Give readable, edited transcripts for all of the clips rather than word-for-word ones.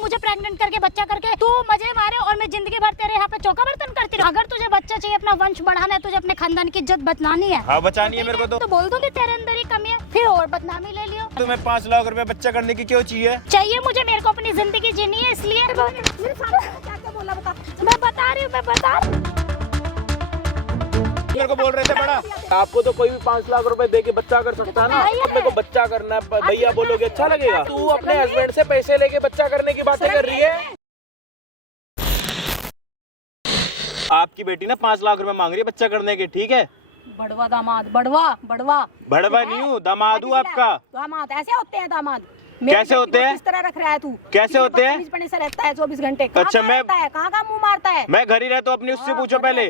मुझे प्रेग्नेंट करके बच्चा करके तू मजे मारे और मैं जिंदगी भर तेरे यहाँ पे चौका बर्तन करती रहूं। अगर तुझे बच्चा चाहिए, अपना वंश बढ़ाना है, तुझे अपने खानदान की इज्जत बचनानी है। हाँ बचानी है मेरे को तो बोल दूंगी तेरे अंदर ही कमी है, फिर और बदनामी ले लियो। तुम्हें 5 लाख रुपए बच्चा करने की क्यों चाहिए? चाहिए मुझे, मेरे को अपनी जिंदगी जीनी है इसलिए। क्या बोला बता, मैं बता रही हूँ। मेरे को बोल रहे थे बड़ा, आपको तो कोई भी 5 लाख रुपए दे के बच्चा कर सकता है ना। मेरे को बच्चा करना है, भैया बोलोगे अच्छा लगेगा? तू अपने हस्बैंड से पैसे लेके बच्चा करने की बातें कर रही है। आपकी बेटी ना 5 लाख रुपए मांग रही है बच्चा करने के, ठीक है? बड़वा दामाद, बड़वा नहीं हूँ, दामाद हूँ आपका। दामाद ऐसे होते हैं दामाद? कैसे होते हैं? किस तरह रख रहा है तू? कैसे होते हैं? से रहता है 24 घंटे। अच्छा, मैं कहाँ मुंह मारता है? मैं घर ही रहता हूँ। अपनी उससे पूछो पहले,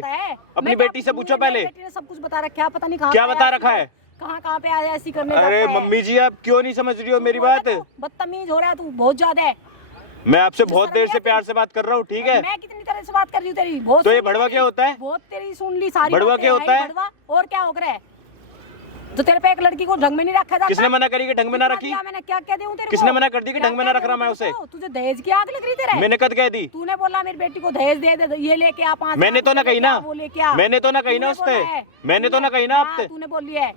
अपनी बेटी से पूछो पहले। बेटी ने सब कुछ बता रखा है, पता नहीं कहाँ क्या बता रखा है, कहाँ पे आया ऐसी करने। अरे मम्मी जी, आप क्यों नहीं समझ रही हो मेरी बात? बदतमीज हो रहा है तू बहुत ज्यादा है। मैं आपसे बहुत देर से प्यार से बात कर रहा हूँ, ठीक है? मैं कितनी तरह से बात कर रही हूँ तेरी, बहुत। तो ये बड़वा क्या होता है? बहुत तेरी सुन ली सारी। बड़वा क्या होता है? और क्या हो रहा है? तो तेरे पे एक लड़की को ढंग में नहीं रखा जाता। किसने मना करी कि ढंग में ना रखी? मैंने क्या कह दूं तेरे को? किसने मना कर दी कि ढंग में ना रख रहा मैं उसे? तुझे दहेज की आग लग रही तेरे? मैंने कद कह दी? तूने बोला मेरी बेटी को दहेज दे दे, ये लेके आ 5। मैंने तो ना कही ना, मैंने तो ना कही ना उससे, मैंने तो ना कही ना आपसे। तूने बोली है,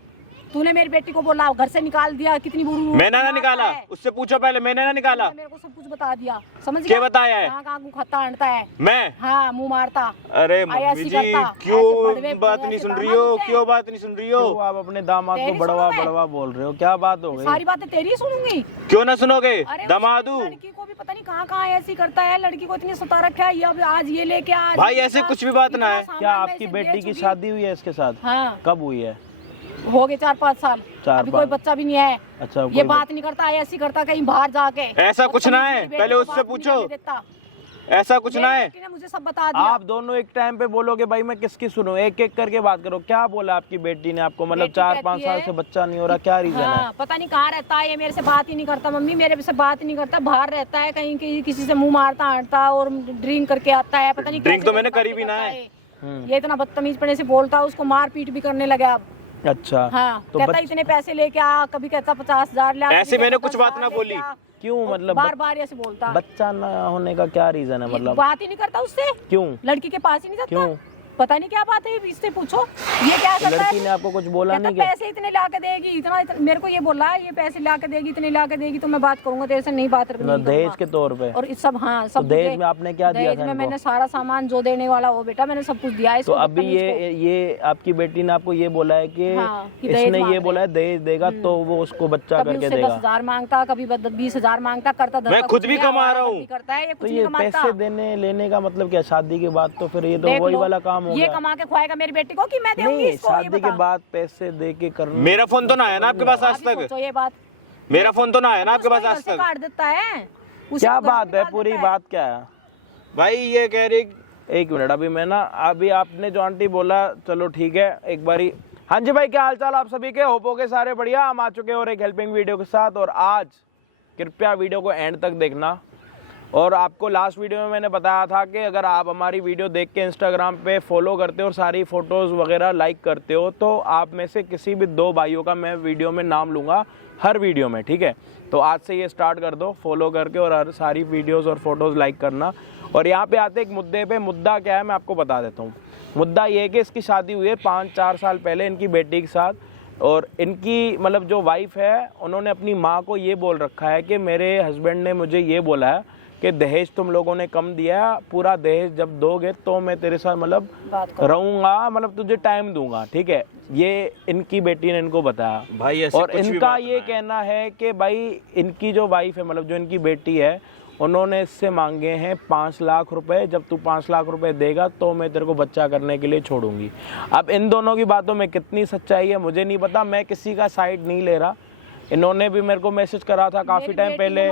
तूने मेरी बेटी को बोला घर से निकाल दिया। कितनी बुरी मैंने ना निकाला, उससे पूछो पहले। मैंने ना निकाला, मेरे को सब कुछ बता दिया। समझ क्या बताया है? कहाँ मुँह खाता अड़ता है मैं? हाँ, मुँह मारता। अरे मम्मी जी, क्यों बात नहीं सुन रही हो? क्यों बात नहीं सुन रही हो? आप अपने दामाद को बड़वा बोल रहे हो, क्या बात हो गई? सारी बातें तेरी सुनूंगी। क्यों ना सुनोगे? दामादू लड़की को भी पता नहीं कहाँ ऐसी करता है, लड़की को इतनी सता रखा है। अब आज ये लेके आज भाई, ऐसे कुछ भी बात ना है। क्या आपकी बेटी की शादी हुई है इसके साथ? हाँ। कब हुई है? हो गए 4-5 साल। अभी कोई बच्चा भी नहीं है। अच्छा, ये बात नहीं करता है, ऐसी करता कहीं बाहर जाके। ऐसा कुछ ना है, पहले उससे पूछो। ऐसा कुछ ना है। मुझे सब बता दिया। आप दोनों एक टाइम पे बोलोगे भाई मैं किसकी सुनूं? एक एक करके बात करो। क्या बोला आपकी बेटी ने आपको? मतलब 4-5 साल से बच्चा नहीं हो रहा, क्या रीजन है? पता नहीं कहाँ रहता है, ये मेरे से बात ही नहीं करता। मम्मी मेरे से बात ही नहीं करता, बाहर रहता है कहीं किसी से मुंह मारता हटता और ड्रिंक करके आता है। पता नहीं, ड्रिंक तो मैंने करी भी ना है। ये इतना बदतमीज पने से बोलता है, उसको मार पीट भी करने लगा अब। अच्छा, हाँ, तो कहता इतने पैसे लेके आ, कभी कहता 50,000 ले। ऐसे मैंने कुछ बात ना बोली। क्यों? मतलब बार ऐसे बोलता। बच्चा ना होने का क्या रीजन है? मतलब बात ही नहीं करता उससे। क्यों? लड़की के पास ही नहीं जाता। क्यों? पता नहीं क्या बात है, इससे पूछो। ये क्या करता है? लड़की ने आपको कुछ बोला नहीं? पैसे इतने ला के देगी, इतना मेरे को ये बोला है, ये पैसे ला के देगी, इतने ला के देगी तो मैं बात करूंगा तेरे से, नहीं बात करूंगा। दहेज के तौर पे? और सब, हाँ सब। दहेज में आपने क्या दिया था? मैंने सारा सामान जो देने वाला वो बेटा मैंने सब कुछ दिया है। तो अभी ये आपकी बेटी ने आपको ये बोला है कि इसने ये बोला है दहेज देगा तो वो उसको बच्चा करके देगा। 10,000 मांगता, कभी 20,000 मांगता, करता। मैं खुद भी कमा रहा हूँ। तो ये पैसे देने लेने का मतलब क्या? शादी के बाद तो फिर ये तो वही वाला काम हो गया। ये कमा के खुआएगा मेरी बेटी को कि मैं दूंगी इसको? शादी के बाद पैसे दे के करना। मेरा फोन तो ना आया ना आपके पास आज तक? तो ये बात, मेरा फोन तो ना आया ना आपके पास आज तक? काट देता है। क्या बात है? पूरी बात क्या है भाई? ये कह रही, एक मिनट, अभी आपने जो आंटी बोला, चलो ठीक है एक बारी। हाँ जी भाई, क्या हाल चाल आप सभी के? होपो के सारे बढ़िया। हम आ चुके हैं और एक हेल्पिंग वीडियो के साथ। और आज कृपया वीडियो को एंड तक देखना। और आपको लास्ट वीडियो में मैंने बताया था कि अगर आप हमारी वीडियो देख के इंस्टाग्राम पे फॉलो करते हो और सारी फ़ोटोज़ वगैरह लाइक करते हो तो आप में से किसी भी 2 भाइयों का मैं वीडियो में नाम लूँगा हर वीडियो में, ठीक है? तो आज से ये स्टार्ट कर दो, फॉलो करके और हर सारी वीडियोज़ और फोटोज़ लाइक करना। और यहाँ पे आते एक मुद्दे पे। मुद्दा क्या है मैं आपको बता देता हूँ। मुद्दा ये है कि इसकी शादी हुई है 5-4 साल पहले इनकी बेटी के साथ। और इनकी मतलब जो वाइफ है उन्होंने अपनी माँ को ये बोल रखा है कि मेरे हस्बैंड ने मुझे ये बोला है कि दहेज तुम लोगों ने कम दिया, पूरा दहेज जब दोगे तो मैं तेरे साथ मतलब रहूंगा, मतलब तुझे टाइम दूंगा, ठीक है? ये इनकी बेटी ने इनको बताया भाई। ऐसे और इनका ये कहना है कि भाई इनकी जो वाइफ है, मतलब जो इनकी बेटी है, उन्होंने इससे मांगे हैं 5 लाख रुपए। जब तू 5 लाख रुपए देगा तो मैं तेरे को बच्चा करने के लिए छोड़ूंगी। अब इन दोनों की बातों में कितनी सच्चाई है मुझे नहीं पता, मैं किसी का साइड नहीं ले रहा। इन्होंने भी मेरे को मैसेज करा था काफ़ी टाइम पहले,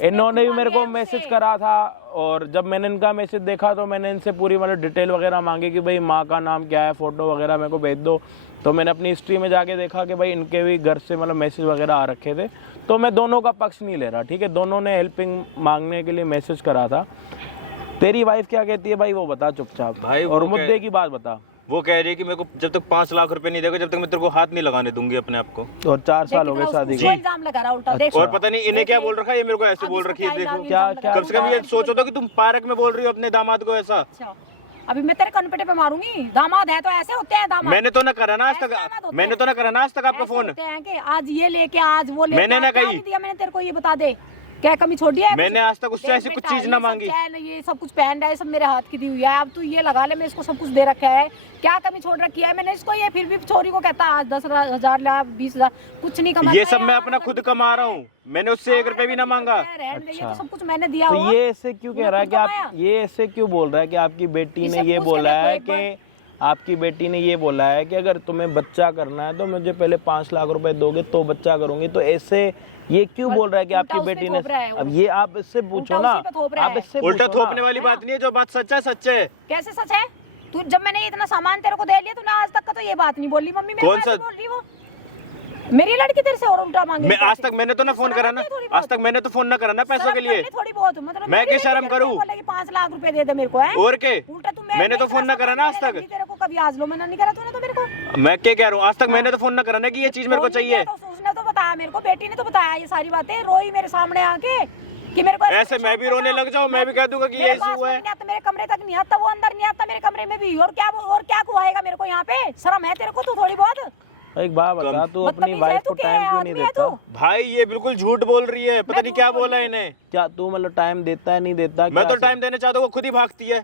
इन्होंने भी मेरे को मैसेज करा था। और जब मैंने इनका मैसेज देखा तो मैंने इनसे पूरी मतलब डिटेल वगैरह मांगी कि भाई माँ का नाम क्या है, फ़ोटो वगैरह मेरे को भेज दो। तो मैंने अपनी हिस्ट्री में जाके देखा कि भाई इनके भी घर से मतलब मैसेज वगैरह आ रखे थे। तो मैं दोनों का पक्ष नहीं ले रहा, ठीक है? दोनों ने हेल्पिंग मांगने के लिए मैसेज करा था। तेरी वाइफ क्या कहती है भाई वो बता चुपचाप भाई। और मुद्दे की बात बता। वो कह रही है कि मेरे को जब तक 5 लाख रुपए नहीं देगा जब तक मैं तेरे को हाथ नहीं लगाने दूंगी अपने आप को। और 4 साल हो गए शादी को इल्जाम लगा रहा उल्टा। देख और पता नहीं इन्हें क्या बोल रखा है, ये मेरे को ऐसे बोल रखी है। देखो क्या कम से कम ये सोचो तो कि तुम पार्क में बोल रही हो अपने दामाद को ऐसा। अभी मैं तेरे कनपटे पे मारूंगी। दामाद है तो ऐसे होते हैं दामाद। मैंने तो ना करा ना आज तक, मैंने तो ना करा ना आज तक आपका फोन। कि आज ये लेके आज वो लेके, मैंने ना कही दिया मैंने तेरे को, ये बता दे क्या कमी छोड़ी है? मैंने आज तक उससे ऐसी कुछ चीज ना मांगी। ये सब कुछ पहन रहा है, सब मेरे हाथ की दी हुई है। अब तू ये लगा ले, मैं इसको सब कुछ दे रखा है। क्या कमी छोड़ रखी है मैंने इसको? ये फिर भी छोरी को कहता आज 10,000 ला 20,000 कुछ नहीं कमा। ये सब मैं अपना खुद कमा रहा हूँ, मैंने उससे 1 रुपए भी ना मांगा। ये तो सब कुछ मैंने दिया। तो ये ऐसे क्यों कह रहा है कि आप, ये ऐसे क्यों बोल रहा है कि आपकी बेटी ने ये बोला है कि आपकी बेटी ने ये बोला है कि अगर तुम्हें बच्चा करना है तो मुझे पहले 5 लाख रुपए दोगे तो बच्चा करूंगी। तो ऐसे ये क्यों बोल रहा है कि आपकी बेटी ने? अब ये आप इससे पूछो ना, आप इससे उल्टा थोपने वाली बात नहीं है, जो बात सच है सच है। कैसे सच है? तू जब मैंने इतना सामान तेरे को दे लिया तूने आज तक का तो ये बात नहीं बोली। मम्मी कौन सा बोल रही वो मेरी लड़की तेरे से और उल्टा मांगे। मैं आज तक मैंने तो ना फोन करा ना, आज तक मैंने तो फोन ना करा ना पैसों के लिए। थोड़ी बहुत मतलब मैं क्या शर्म करूं? 5 लाख रुपए दे दे मेरे को है और के? उल्टा तू मैंने तो फोन ना करा ना आज तक। तेरे को कभी आज लो मना नहीं करा तूने तो मेरे को। मैं क्या कह रहा हूँ, आज तक मैंने तो फोन ना करा ना कि ये चीज मेरे को चाहिए। उसने तो बताया मेरे को, बेटी ने तो बताया ये सारी बातें, रोई मेरे सामने आके कि मेरे को ऐसे मैं भी रोने लग जाऊं, मैं भी कह दूंगा कि ये इशू हुआ है। मेरे कमरे तक नहीं आता, वो अंदर नहीं आता मेरे कमरे में भी। और क्या खुआएगा मेरे को यहाँ पे? शर्म है तेरे को? तू थोड़ी बहुत एक बात बता, तू अपनी वाइफ को टाइम क्यों नहीं देता? भाई ये बिल्कुल झूठ बोल रही है, पता नहीं क्या बोला इन्हें। क्या तू मतलब टाइम देता है नहीं देता? मैं तो टाइम देना चाहता हूँ, वो खुद ही भागती है।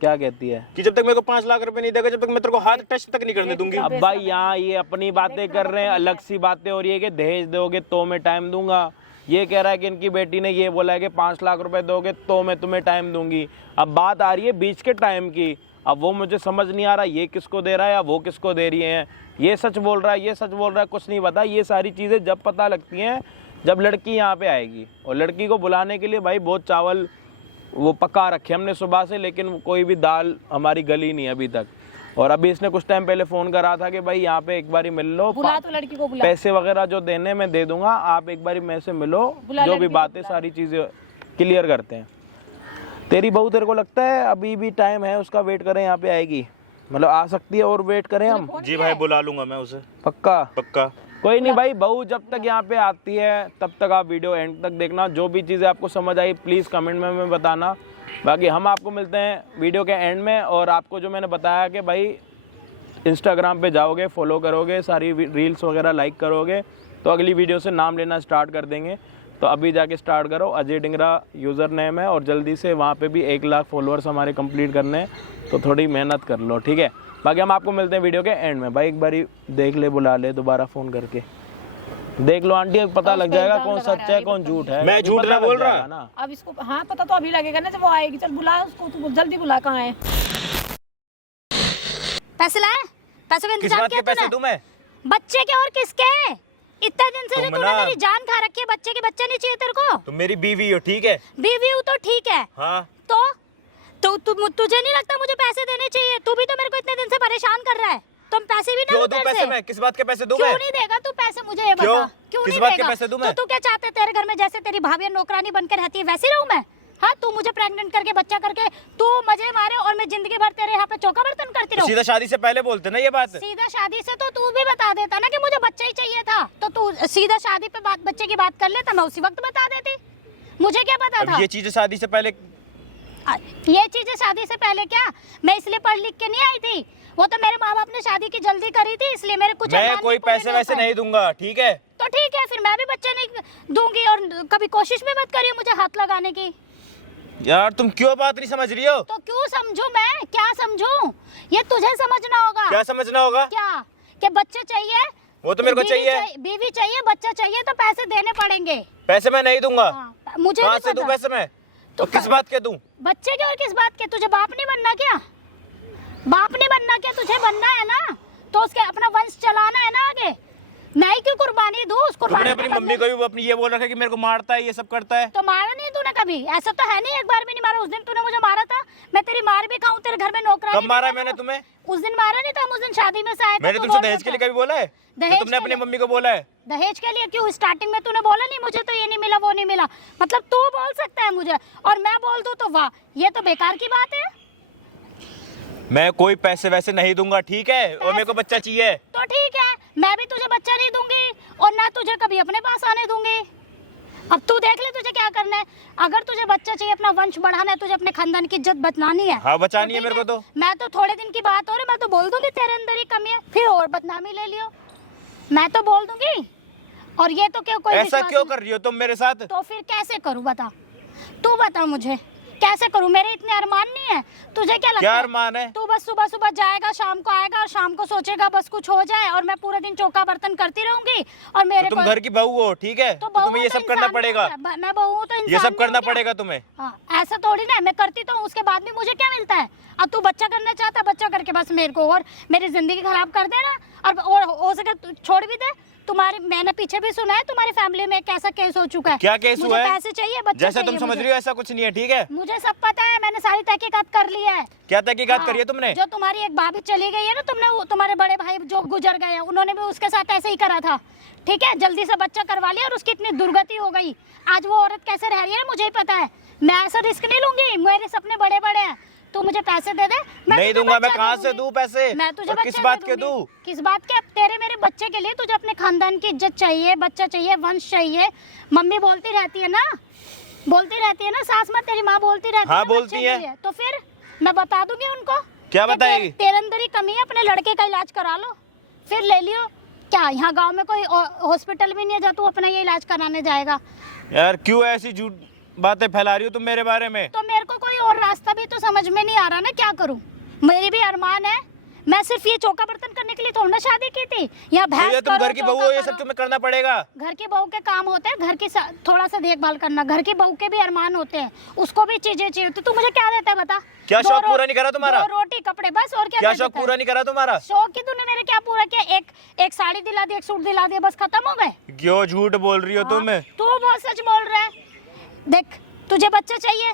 क्या कहती है? कि जब तक मेरे को 5 लाख रुपए नहीं देगा जब तक मैं तेरे को हाथ टच तक नहीं करने दूंगी। अब भाई यहाँ ये अपनी बातें कर रहे हैं, अलग सी बातें हो रही है कि दहेज दोगे तो मैं टाइम दूंगा। ये कह रहा है कि इनकी बेटी ने ये बोला है कि 5 लाख रुपए दोगे तो मैं तुम्हें टाइम दूंगी। अब बात आ रही है बीच के टाइम की। अब वो मुझे समझ नहीं आ रहा ये किसको दे रहा है या वो किसको दे रही है। ये सच बोल रहा है, ये सच बोल रहा है, कुछ नहीं पता। ये सारी चीज़ें जब पता लगती हैं जब लड़की यहाँ पे आएगी। और लड़की को बुलाने के लिए भाई बहुत चावल वो पका रखे हमने सुबह से, लेकिन कोई भी दाल हमारी गली नहीं अभी तक। और अभी इसने कुछ टाइम पहले फ़ोन करा था कि भाई यहाँ पे एक बारी मिल लो, बुला तो लड़की को बुला। पैसे वगैरह जो देने मैं दे दूंगा, आप एक बारी मेरे से मिलो, जो भी बातें सारी चीज़ें क्लियर करते हैं। तेरी बहू तेरे को लगता है अभी भी टाइम है उसका, वेट करें यहाँ पे आएगी? मतलब आ सकती है और वेट करें हम? जी भाई बुला लूंगा मैं उसे, पक्का पक्का। कोई नहीं भाई, बहू जब तक यहाँ पे आती है तब तक आप वीडियो एंड तक देखना। जो भी चीज़ें आपको समझ आई प्लीज़ कमेंट में बताना। बाकी हम आपको मिलते हैं वीडियो के एंड में। और आपको जो मैंने बताया कि भाई इंस्टाग्राम पे जाओगे, फॉलो करोगे, सारी रील्स वगैरह लाइक करोगे तो अगली वीडियो से नाम लेना स्टार्ट कर देंगे। तो अभी जाके स्टार्ट करो, अजय डिंगरा यूज़र नेम है। और जल्दी से वहाँ पे भी 1 लाख फॉलोअर्स हमारे कंप्लीट करने हैं, तो थोड़ी मेहनत कर लो, ठीक है। बाकी हम आपको मिलते हैं वीडियो के एंड में। भाई एक बारी देख ले, बुला ले दोबारा फ़ोन करके देख लो आंटी, पता लग जाएगा कौन सच है कौन झूठ है। मैं झूठ ना बोल रहा ना। अब इसको हाँ पता तो अभी लगेगा ना जब वो आएगी। चल बुला उसको, तू जल्दी बुला। कहाँ है पैसे लाए? पैसों का इंतजाम किया पैसे दूं मैं? बच्चे के और किसके? इतने दिन से जो तूने मेरी जान खा रखी है, बच्चे के बच्चे नहीं चाहिए तेरे को? तुम मेरी बीवी हो, ठीक है? बीवी हूँ तो ठीक है। हाँ तो तुझे नहीं लगता मुझे पैसे देने चाहिए? तू भी तो मेरे को इतने दिन से परेशान कर रहा है। तुम पैसे भी ना क्यों दूं पैसे? मैं किस बात के पैसे दूं? क्यों नहीं देगा तू पैसे? मुझे ये बता, क्यों किस नहीं बात देगा? के पैसे दूं मैं? तो तू क्या चाहते तेरे घर में जैसे तेरी भाभी नौकरानी बनकर रहती है वैसी रहूं मैं? हाँ, तू मुझे प्रेग्नेंट करके बच्चा करके तू मजे मारे और मैं जिंदगी भर तेरे यहाँ पे चौका बर्तन करती रहूं? सीधा शादी से पहले बोलते ना ये बात। सीधा शादी से तो तू भी बता देता ना कि मुझे बच्चा ही चाहिए था। तो तू सीधा शादी पे बच्चे की बात कर लेता, मैं उसी वक्त बता देती। मुझे क्या पता था? ये चीजें शादी से पहले, ये चीजें शादी से पहले क्या? मैं इसलिए पढ़ लिख के नहीं आई थी, वो तो मेरे माँ बाप ने शादी की जल्दी करी थी, इसलिए मेरे कुछ मैं कोई पैसे वैसे नहीं दूंगा, ठीक है? तो ठीक है, फिर मैं भी बच्चे नहीं दूंगी और कभी कोशिश भी मत करिए मुझे हाथ लगाने की। यार तुम क्यों बात नहीं समझ रही हो? तो क्यों समझूं मैं? क्या समझूं? ये तुझे समझना होगा। क्या समझना होगा? क्या कि बच्चे चाहिए? वो तो मेरे को चाहिए। बीवी चाहिए, बच्चा चाहिए तो पैसे देने पड़ेंगे। पैसे मैं नहीं दूंगा। मुझे कहाँ से दूं पैसे मैं? तो किस बात के दूं? बच्चे के और किस बात के? तुझे बाप नहीं बनना क्या? बाप नहीं बनना क्या? तुझे बनना है ना, तो उसके अपना वंश चलाना है ना आगे। मैं ही क्यों कुर्बानी दूं? उस कुर्बानी अपनी मम्मी को भी अपनी ये बोल रखा है कि मेरे को मारता है, ये सब करता है। तो मारा नहीं तूने कभी? ऐसा तो है नहीं, एक बार भी नहीं मारा। उस दिन तूने मुझे मारा था, मैं तेरी मार भी खाऊं, तेरे घर में नौकरानी। कब मारा है मैंने तुम्हें? उस दिन मारा नहीं था, हम उस दिन शादी में से आए थे। मैंने तुमसे दहेज के लिए कभी बोला है? दहेज तुमने अपनी मम्मी को बोला है? दहेज के लिए क्यों? स्टार्टिंग में तूने बोला नहीं मुझे तो ये नहीं मिला वो नहीं मिला। मतलब तू बोल सकता है मुझे और मैं बोल दूं तो वाह, ये तो बेकार की बात है। मैं कोई पैसे वैसे नहीं दूंगा, ठीक है? और मेरे को बच्चा चाहिए। तो ठीक है, मैं भी तुझे बच्चा नहीं दूंगी और ना तुझे कभी अपने पास आने दूंगी। अब तू देख ले तुझे क्या करना है। अगर तुझे बच्चा चाहिए, अपना वंश बढ़ाना है, तुझे अपने खानदान की इज्जत बचानी है। हाँ, बचानी है ठीक मेरे को तो। मैं तो थोड़े दिन की बात हो रही, मैं तो बोल दूंगी तेरे अंदर ही कमी है, फिर और बदनामी ले लियो। मैं तो बोल दूंगी। और ये तो क्यों कोई ऐसा विश्वास क्यों नहीं- कर रही हो तुम मेरे साथ? तो फिर कैसे करूं बता, तू बता मुझे कैसे करूं? मेरे इतने अरमान नहीं है। तुझे क्या लगता क्या है? अरमान है? तू बस सुबह सुबह जाएगा, शाम को आएगा और शाम को सोचेगा बस कुछ हो जाए और मैं पूरे दिन चौका बर्तन करती रहूंगी और मेरे तो तुम घर की बहू हो, ठीक है? तो तो तुम्हें ये तो सब करना इंसान पड़ेगा। नहीं है। मैं बहू हूं तो इंसान ये सब नहीं करना हूं क्या? पड़ेगा तुम्हें। हाँ, ऐसा थोड़ी ना है, मैं करती तो हूँ, उसके बाद भी मुझे क्या मिलता है? अब तू बच्चा करना चाहता, बच्चा करके बस मेरे को और मेरी जिंदगी खराब कर देना और हो सके तो छोड़ भी दे। तुम्हारी मैंने पीछे भी सुना है तुम्हारी फैमिली में एक ऐसा केस हो चुका है। क्या केस मुझे हुआ है? पैसे चाहिए, बच्चा जैसा तुम चाहिए समझ मुझे। रही हो ऐसा कुछ नहीं है, ठीक है? मुझे सब पता है, मैंने सारी तहकीकात कर ली है। क्या तहकीकात हाँ, करी है तुमने? जो तुम्हारी एक भाभी चली गई है ना, तुमने तुम्हारे बड़े भाई जो गुजर गए हैं, उन्होंने भी उसके साथ ऐसे ही करा था। ठीक है, जल्दी से बच्चा करवा लिया और उसकी इतनी दुर्गति हो गई। आज वो औरत कैसे रह रही है मुझे ही पता है। मैं ऐसा रिस्क नहीं लूंगी, मेरे सपने बड़े बड़े हैं। तू मुझे पैसे दे दे, मैं नहीं तुझे दूंगा। मैं बच्चा कहाँ दे से दूंगी। दूं पैसे? मैं तुझे और किस बच्चा बात दे के दूंगी। दूं? किस बात के? अब तेरे मेरे बच्चे के लिए तुझे अपने खानदान की इज्जत चाहिए, बच्चा चाहिए, वंश चाहिए। मम्मी बोलती रहती है ना, सास माँ तेरी माँ बोलती रहती हाँ, है ना बोलती बच्चे के है। लिए। तो फिर मैं बता दूंगी उनको। क्या कि बताएगी? तेरे अंदर ही कमी है, अपने लड़के का इलाज करा लो, फिर ले लियो। क्या यहाँ गांव में कोई हॉस्पिटल भी नहीं है जहाँ तू अपना ये इलाज कराने जाएगा? यार क्यों ऐसी झूठ बातें फैला रही हो तुम मेरे बारे में? तो मेरे को कोई और रास्ता भी तो समझ में नहीं आ रहा ना, क्या करूं? मेरी भी अरमान है। मैं सिर्फ ये चौका बर्तन करने के लिए थोड़ा ना शादी की थी। यहाँ तो भैंस ये तुम करो, घर की बहू चौका हो, ये करो। सब तुम्हें करना पड़ेगा। घर की बहू के काम होते हैं, घर की थोड़ा सा देखभाल करना। घर की बहू के भी अरमान होते हैं, उसको भी चीजें चाहिए होती। तू मुझे क्या देता है बता? क्या दो शौक रो- पूरा नहीं करा तुम्हारा? दो रोटी कपड़े बस, और क्या क्या दे शौक देता है? पूरा नहीं करा तुम्हारा? शौक ही तूने मेरे क्या पूरा किया? एक साड़ी दिला दी, एक सूट दिला दिया, बस खत्म हो गए। क्यों झूठ बोल रही हो तुम? हाँ, तू बहुत सच बोल रहा है। देख, तुझे बच्चा चाहिए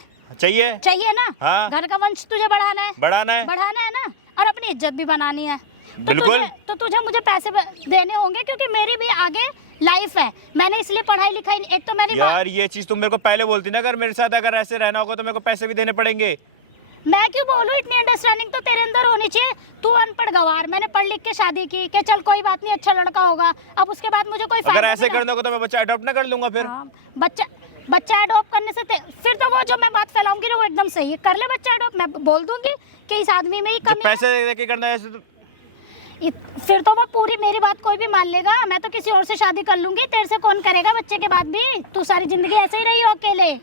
चाहिए ना? हाँ। घर का वंश तुझे बढ़ाना है, बढ़ाना है। बढ़ाना है ना, और अपनी इज्जत भी बनानी है। बिल्कुल। तो तुझे मुझे पैसे देने होंगे, क्योंकि मेरी भी आगे लाइफ है। मैंने इसलिए पढ़ाई लिखाई, एक तो मेरी यार ये चीज तुम मेरे को पहले बोलती ना, अगर मेरे साथ अगर ऐसे रहना होगा तो मेरे को पैसे भी देने पड़ेंगे। मैं क्यों बोलूं? इतनी अंडरस्टैंडिंग तो तेरे अंदर होनी चाहिए। तू अनपढ़ गवार, मैंने पढ़ लिख के शादी की कि चल कोई बात नहीं, अच्छा लड़का होगा। अब उसके बाद मुझे कोई अगर फायदा ऐसे नहीं ना। करना होगा तो मैं बच्चा अडॉप्ट ना कर लूंगा फिर। हाँ, बच्चा अडॉप्ट करने से फिर तो वो जो मैं बात फैलाऊंगी ना वो एकदम सही है। कर ले बच्चा अडॉप्ट, मैं बोल दूंगी कि इस आदमी में ही जब कमी है। पैसे दे के करना है ऐसे तो फिर तो वो पूरी मेरी बात कोई भी मान लेगा। मैं तो किसी और से शादी कर लूंगी, तेरे से कौन करेगा बच्चे के बाद भी? तू सारी जिंदगी ऐसे ही रही हो अकेले,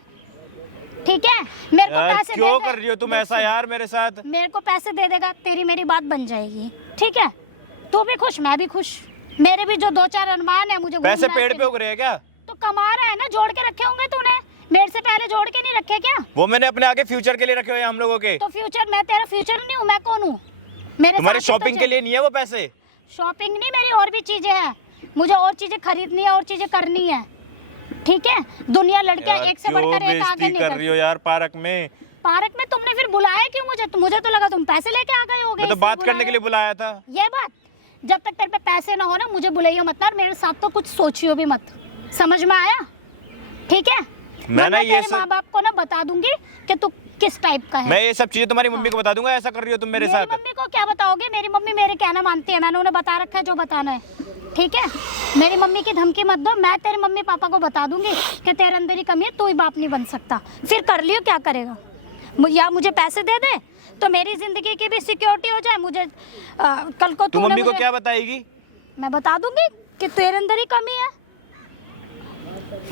ठीक है? मेरे को यार पैसे क्यों दे दे। कर रही हो तुम ऐसा यार मेरे साथ? मेरे को पैसे दे देगा, तेरी मेरी बात बन जाएगी, ठीक है? तू भी खुश, मैं भी खुश। मेरे भी जो 2-4 अरमान है, मुझे पैसे घूमना पेड़ है। पे उग रहे हैं क्या? तो कमा रहा है ना, जोड़ के रखे होंगे तूने। मेरे से पहले जोड़ के नहीं रखे क्या? वो मैंने अपने आगे फ्यूचर के लिए रखे हुए हैं हम लोगों के। तो फ्यूचर, मैं तेरा फ्यूचर नहीं हूँ, मैं कौन हूँ? मेरे तुम्हारी साथ ही तो शॉपिंग के चल। लिए नहीं है वो पैसे? शॉपिंग नहीं, मेरी और भी चीजें हैं। मुझे और चीजें खरीदनी है, और चीजें करनी है, ठीक है? दुनिया लड़कियां यार, एक से क्यों बढ़कर एक आगे बेइज्जती कर रही हो यार पार्क में? पार्क में तुमने फिर बुलाया क्यों मुझे? मुझे तो लगा तुम पैसे लेके आ गए होगे। मैं तो इसलिए बात करने के लिए बुलाया था। ये बात, जब तक तेरे पे पैसे ना हो ना, मुझे बुलाइयो मत, और मेरे साथ तो कुछ सोचियो भी मत। समझ में आया? ठीक है? मैं ना ये तेरे सब- माँ बाप को ना बता दूंगी कि तू किस टाइप का है। मैं ये सब चीजें तुम्हारी मम्मी को बता दूंगा ऐसा कर रही हो तुम मेरे मेरी साथ। मम्मी को क्या बताओगे? मेरी मम्मी मेरे कहना मानती है, मैंने उन्हें बता रखा है जो बताना है, ठीक है? मेरी मम्मी की धमकी मत दो। मैं तेरे मम्मी पापा को बता दूंगी कि तेरे अंदर ही कमी है, तू ही बाप नहीं बन सकता। फिर कर लियो, क्या करेगा? या मुझे पैसे दे दे तो मेरी जिंदगी की भी सिक्योरिटी हो जाए। मुझे कल को तू तूने मम्मी को मुझे- क्या बताएगी? मैं बता दूंगी कि तेरे अंदर ही कमी है।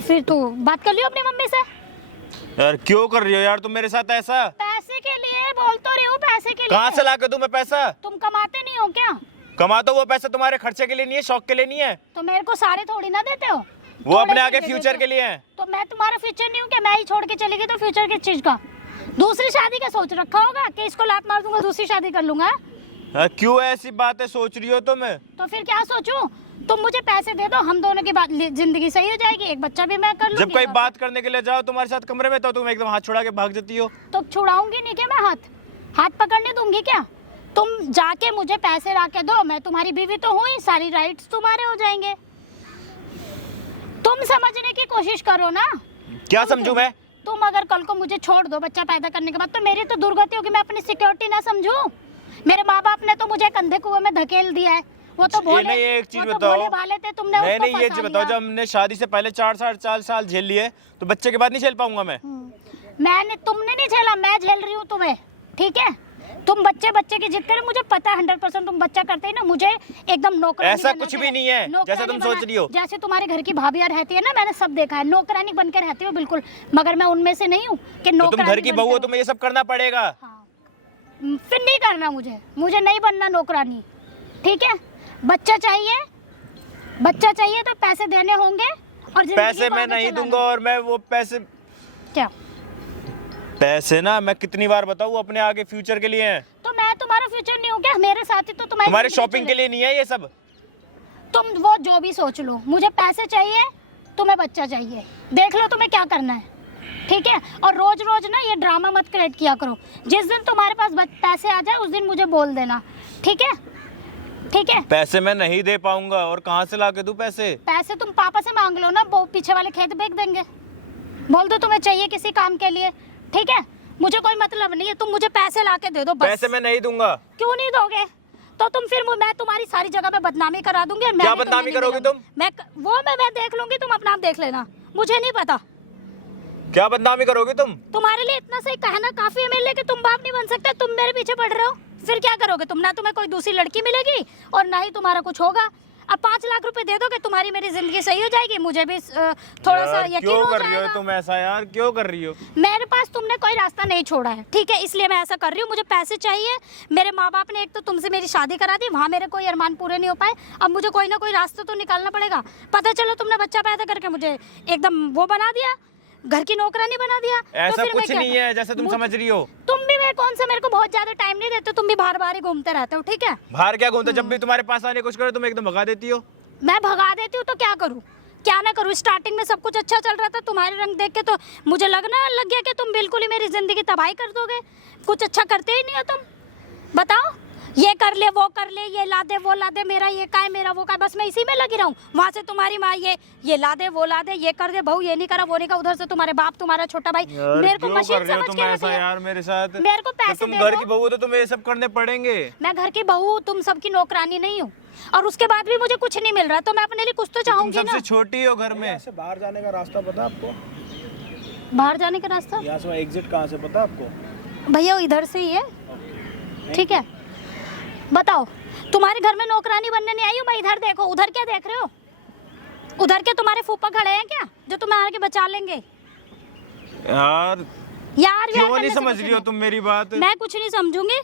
फिर तू बात कर लियो अपनी मम्मी से। यार क्यों कर रही हो यार तुम मेरे साथ ऐसा? पैसे के लिए बोल तो रही हूँ, पैसे के लिए। कहाँ से ला के दूं मैं पैसा? तुम कमाते नहीं हो क्या? कमा तो वो पैसा तुम्हारे खर्चे के लिए नहीं है, शौक के लिए नहीं है। तो मेरे को सारे थोड़ी ना देते हो, वो थोड़े अपने से आगे दे फ्यूचर देते हो। के लिए है। तो मैं तुम्हारा फ्यूचर नहीं हूँ क्या? मैं ही छोड़ के चली गई तो फ्यूचर किस चीज का? दूसरी शादी का सोच रखा होगा कि इसको लात मार दूंगा, दूसरी शादी कर लूंगा। यार क्यों ऐसी बातें सोच रही हो तुम? तो फिर क्या सोचूं? तुम मुझे पैसे दे दो, हम दोनों की बात जिंदगी सही हो जाएगी, एक बच्चा भी मैं कर लूंगी। जब कोई बात करने के लिए जाओ तुम्हारे साथ कमरे में तो तुम एकदम हाथ छुड़ा के भाग जाती हो। तो छुड़ाऊंगी नहीं क्या मैं? हाथ पकड़ने दूंगी क्या? तुम जाके मुझे पैसे ला के दो, मैं तुम्हारी बीवी तो हूँ ही, सारी राइट्स तुम्हारे हो जाएंगे। तुम समझने की कोशिश करो ना। क्या समझूं मैं? तुम अगर कल को मुझे छोड़ दो बच्चा पैदा करने के बाद, तो मेरी तो दुर्गति होगी। मैं अपनी सिक्योरिटी ना समझूं? मेरे माँ बाप ने तो मुझे कंधे कुएं में धकेल दिया है। वो तो भोले, नहीं, एक चीज वो तो बताओ। भोले भाले थे, तुमने नहीं उसको नहीं, ये फंसा चीज बताओ, लिया। जब हमने शादी से पहले 4 साल झेल लिए तो बच्चे के बाद नहीं झेल पाऊंगा मैं? तुमने नहीं झेला, मैं झेल रही हूँ तुम्हें, ठीक है? तुम बच्चे की जिद करे, मुझे पता है 100% तुम बच्चा करते ही ना, मुझे एकदम नौकरानी ऐसा बनने कुछ के- भी नहीं है, जैसा नौकरानी तुम सोच बना- रही हो। जैसे तुम्हारे घर की भाभियां रहती है ना, मैंने सब देखा है, नौकरानी बनकर रहती हो बिल्कुल, मगर मैं उनमें से नहीं हूँ कि तो तुम नौकरानी घर की बहू हो, बनते तुम्हें ये सब करना पड़ेगा। हाँ। फिर नहीं करना, मुझे नहीं बनना नौकरानी, ठीक है? बच्चा चाहिए तो पैसे देने होंगे, और जिंदगी पैसे को मैं आगे नहीं चलाना। दूंगा, और मैं वो क्या? पैसे ना मैं कितनी बार बताऊँ अपने आगे फ्यूचर के लिए हैं, तो मैं तुम्हारा फ्यूचर नहीं हूँ क्या? मेरे साथ ही तो तुम्हारी शॉपिंग के लिए नहीं है ये सब। तुम वो जो भी सोच लो, मुझे पैसे चाहिए, तुम्हें बच्चा चाहिए, देख लो तुम्हें क्या करना है, ठीक है? और रोज रोज ना ये ड्रामा मत क्रिएट किया करो। जिस दिन तुम्हारे पास पैसे आ जाए उस दिन मुझे बोल देना, ठीक है? ठीक है? पैसे मैं नहीं दे पाऊंगा, और कहाँ से ला के दूं पैसे? पैसे तुम पापा से मांग लो ना, वो पीछे वाले खेत बेच देंगे। बोल दो तुम्हें चाहिए किसी काम के लिए, ठीक है? मुझे कोई मतलब नहीं है, तुम मुझे पैसे ला के दे दो बस। पैसे मैं नहीं दूंगा। क्यों नहीं दोगे? तो तुम फिर मैं तुम्हारी सारी जगह पे बदनामी करा दूंगी। और मैं क्या भी तुम्हें बदनामी नहीं करोगी मिलूंगी। तुम? मैं देख लूंगी, तुम अपना आप देख लेना, मुझे नहीं पता। क्या बदनामी करोगी तुम? तुम्हारे लिए इतना सही कहना काफी है मेरे लिए कि तुम बाप नहीं बन सकते, तुम मेरे पीछे पड़ रहे हो। फिर क्या करोगे तुम? ना तुम्हें कोई दूसरी लड़की मिलेगी और ना ही तुम्हारा कुछ होगा। अब 5 लाख रुपए दे दोगे, तुम्हारी मेरी जिंदगी सही हो जाएगी, मुझे भी थोड़ा सा यार, यकीन क्यों हो कर रही हो जाएगा। तुम ऐसा? यार क्यों कर रही हो? मेरे पास तुमने कोई रास्ता नहीं छोड़ा है, ठीक है? इसलिए मैं ऐसा कर रही हूँ। मुझे पैसे चाहिए। मेरे माँ बाप ने एक तो तुमसे मेरी शादी करा दी, वहाँ मेरे कोई अरमान पूरे नहीं हो पाए। अब मुझे कोई ना कोई रास्ता तो निकालना पड़ेगा। पता चलो तुमने बच्चा पैदा करके मुझे एकदम वो बना दिया, घर की नौकरानी बना दिया। तो ऐसा फिर मैं कुछ क्या नहीं है जैसे तुम समझ रही हो। तुम भी मेरे को बहुत ज्यादा टाइम नहीं देते, तुम भी बाहर ही घूमते रहते हो, ठीक है? बाहर क्या घूमते? जब भी तुम्हारे पास आने की कोशिश करो तुम एकदम भगा देती हो। मैं भगा देती हूँ तो क्या करूँ, क्या ना करूँ? स्टार्टिंग में सब कुछ अच्छा चल रहा था, तुम्हारे रंग देख के तो मुझे लग गया कि तुम बिल्कुल ही मेरी जिंदगी तबाही कर दोगे। कुछ अच्छा करते ही नहीं हो तुम। बताओ, ये कर ले, वो कर ले, ये ला दे, वो ला दे, मेरा ये का है, मेरा वो का है, बस मैं इसी में लगी रहूं। वहाँ से तुम्हारी माँ ये ला दे, वो ला दे, ये कर दे, बहू ये नहीं करा, वो नहीं करा, उधर से तुम्हारे बाप, तुम्हारा छोटा भाई मेरे को मशीन समझ के ऐसा रखी है। यार मेरे साथ? मेरे को तो पैसे तुम दे घर दो। की बहू हो तो तुम्हें ये सब करने पड़ेंगे। मैं घर की बहू हूँ, तुम सबकी नौकरानी नहीं हूँ, और उसके बाद भी मुझे कुछ नहीं मिल रहा, तो मैं अपने लिए कुछ तो तुम चाहूंगी सबसे ना। छोटी हो घर में। से बाहर जाने का रास्ता पता आपको? बाहर जाने का रास्ता यहाँ से एग्जिट कहाँ से पता आपको? भैया वो इधर से ही है, ठीक है? बताओ, तुम्हारे घर में नौकरानी बनने नहीं आई हूँ मैं। इधर देखो, उधर क्या देख रहे हो? उधर के तुम्हारे फूफा खड़े हैं क्या जो तुम्हें आके बचा लेंगे? यार यार क्यों करने नहीं से समझ कुछ रही हो तुम मेरी बात? मैं कुछ नहीं समझूंगी।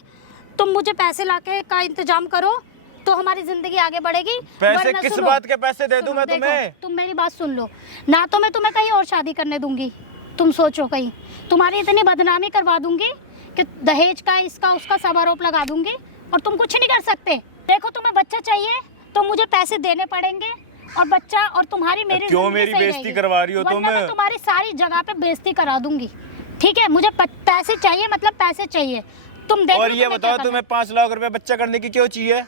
तुम मुझे पैसे लाके का इंतजाम करो तो हमारी जिंदगी आगे बढ़ेगी। पैसे वरना किस सुनो, बात के पैसे दे दूं सुनो, मैं देखो, तुम्हें? तुम मेरी बात सुन लो ना, तो मैं तुम्हें कहीं और शादी करने दूंगी। तुम सोचो, कहीं तुम्हारी इतनी बदनामी करवा दूंगी कि दहेज का, इसका, उसका सब आरोप लगा दूंगी, और तुम कुछ नहीं कर सकते। देखो, तुम्हें बच्चा चाहिए तो मुझे पैसे देने पड़ेंगे, और बच्चा और तुम्हारी मेरी क्यों जिंदगी मेरी सही बेइज्जती रहेगी। करवा रही हो तुम? वरना मैं तुम्हारी सारी जगह पे बेइज्जती करा दूंगी, ठीक है? मुझे पैसे चाहिए, मतलब पैसे चाहिए। तुम देखो और ये तुम्हें बताओ क्या तुम्हें 5 लाख रुपए बच्चा करने की क्यों चाहिए?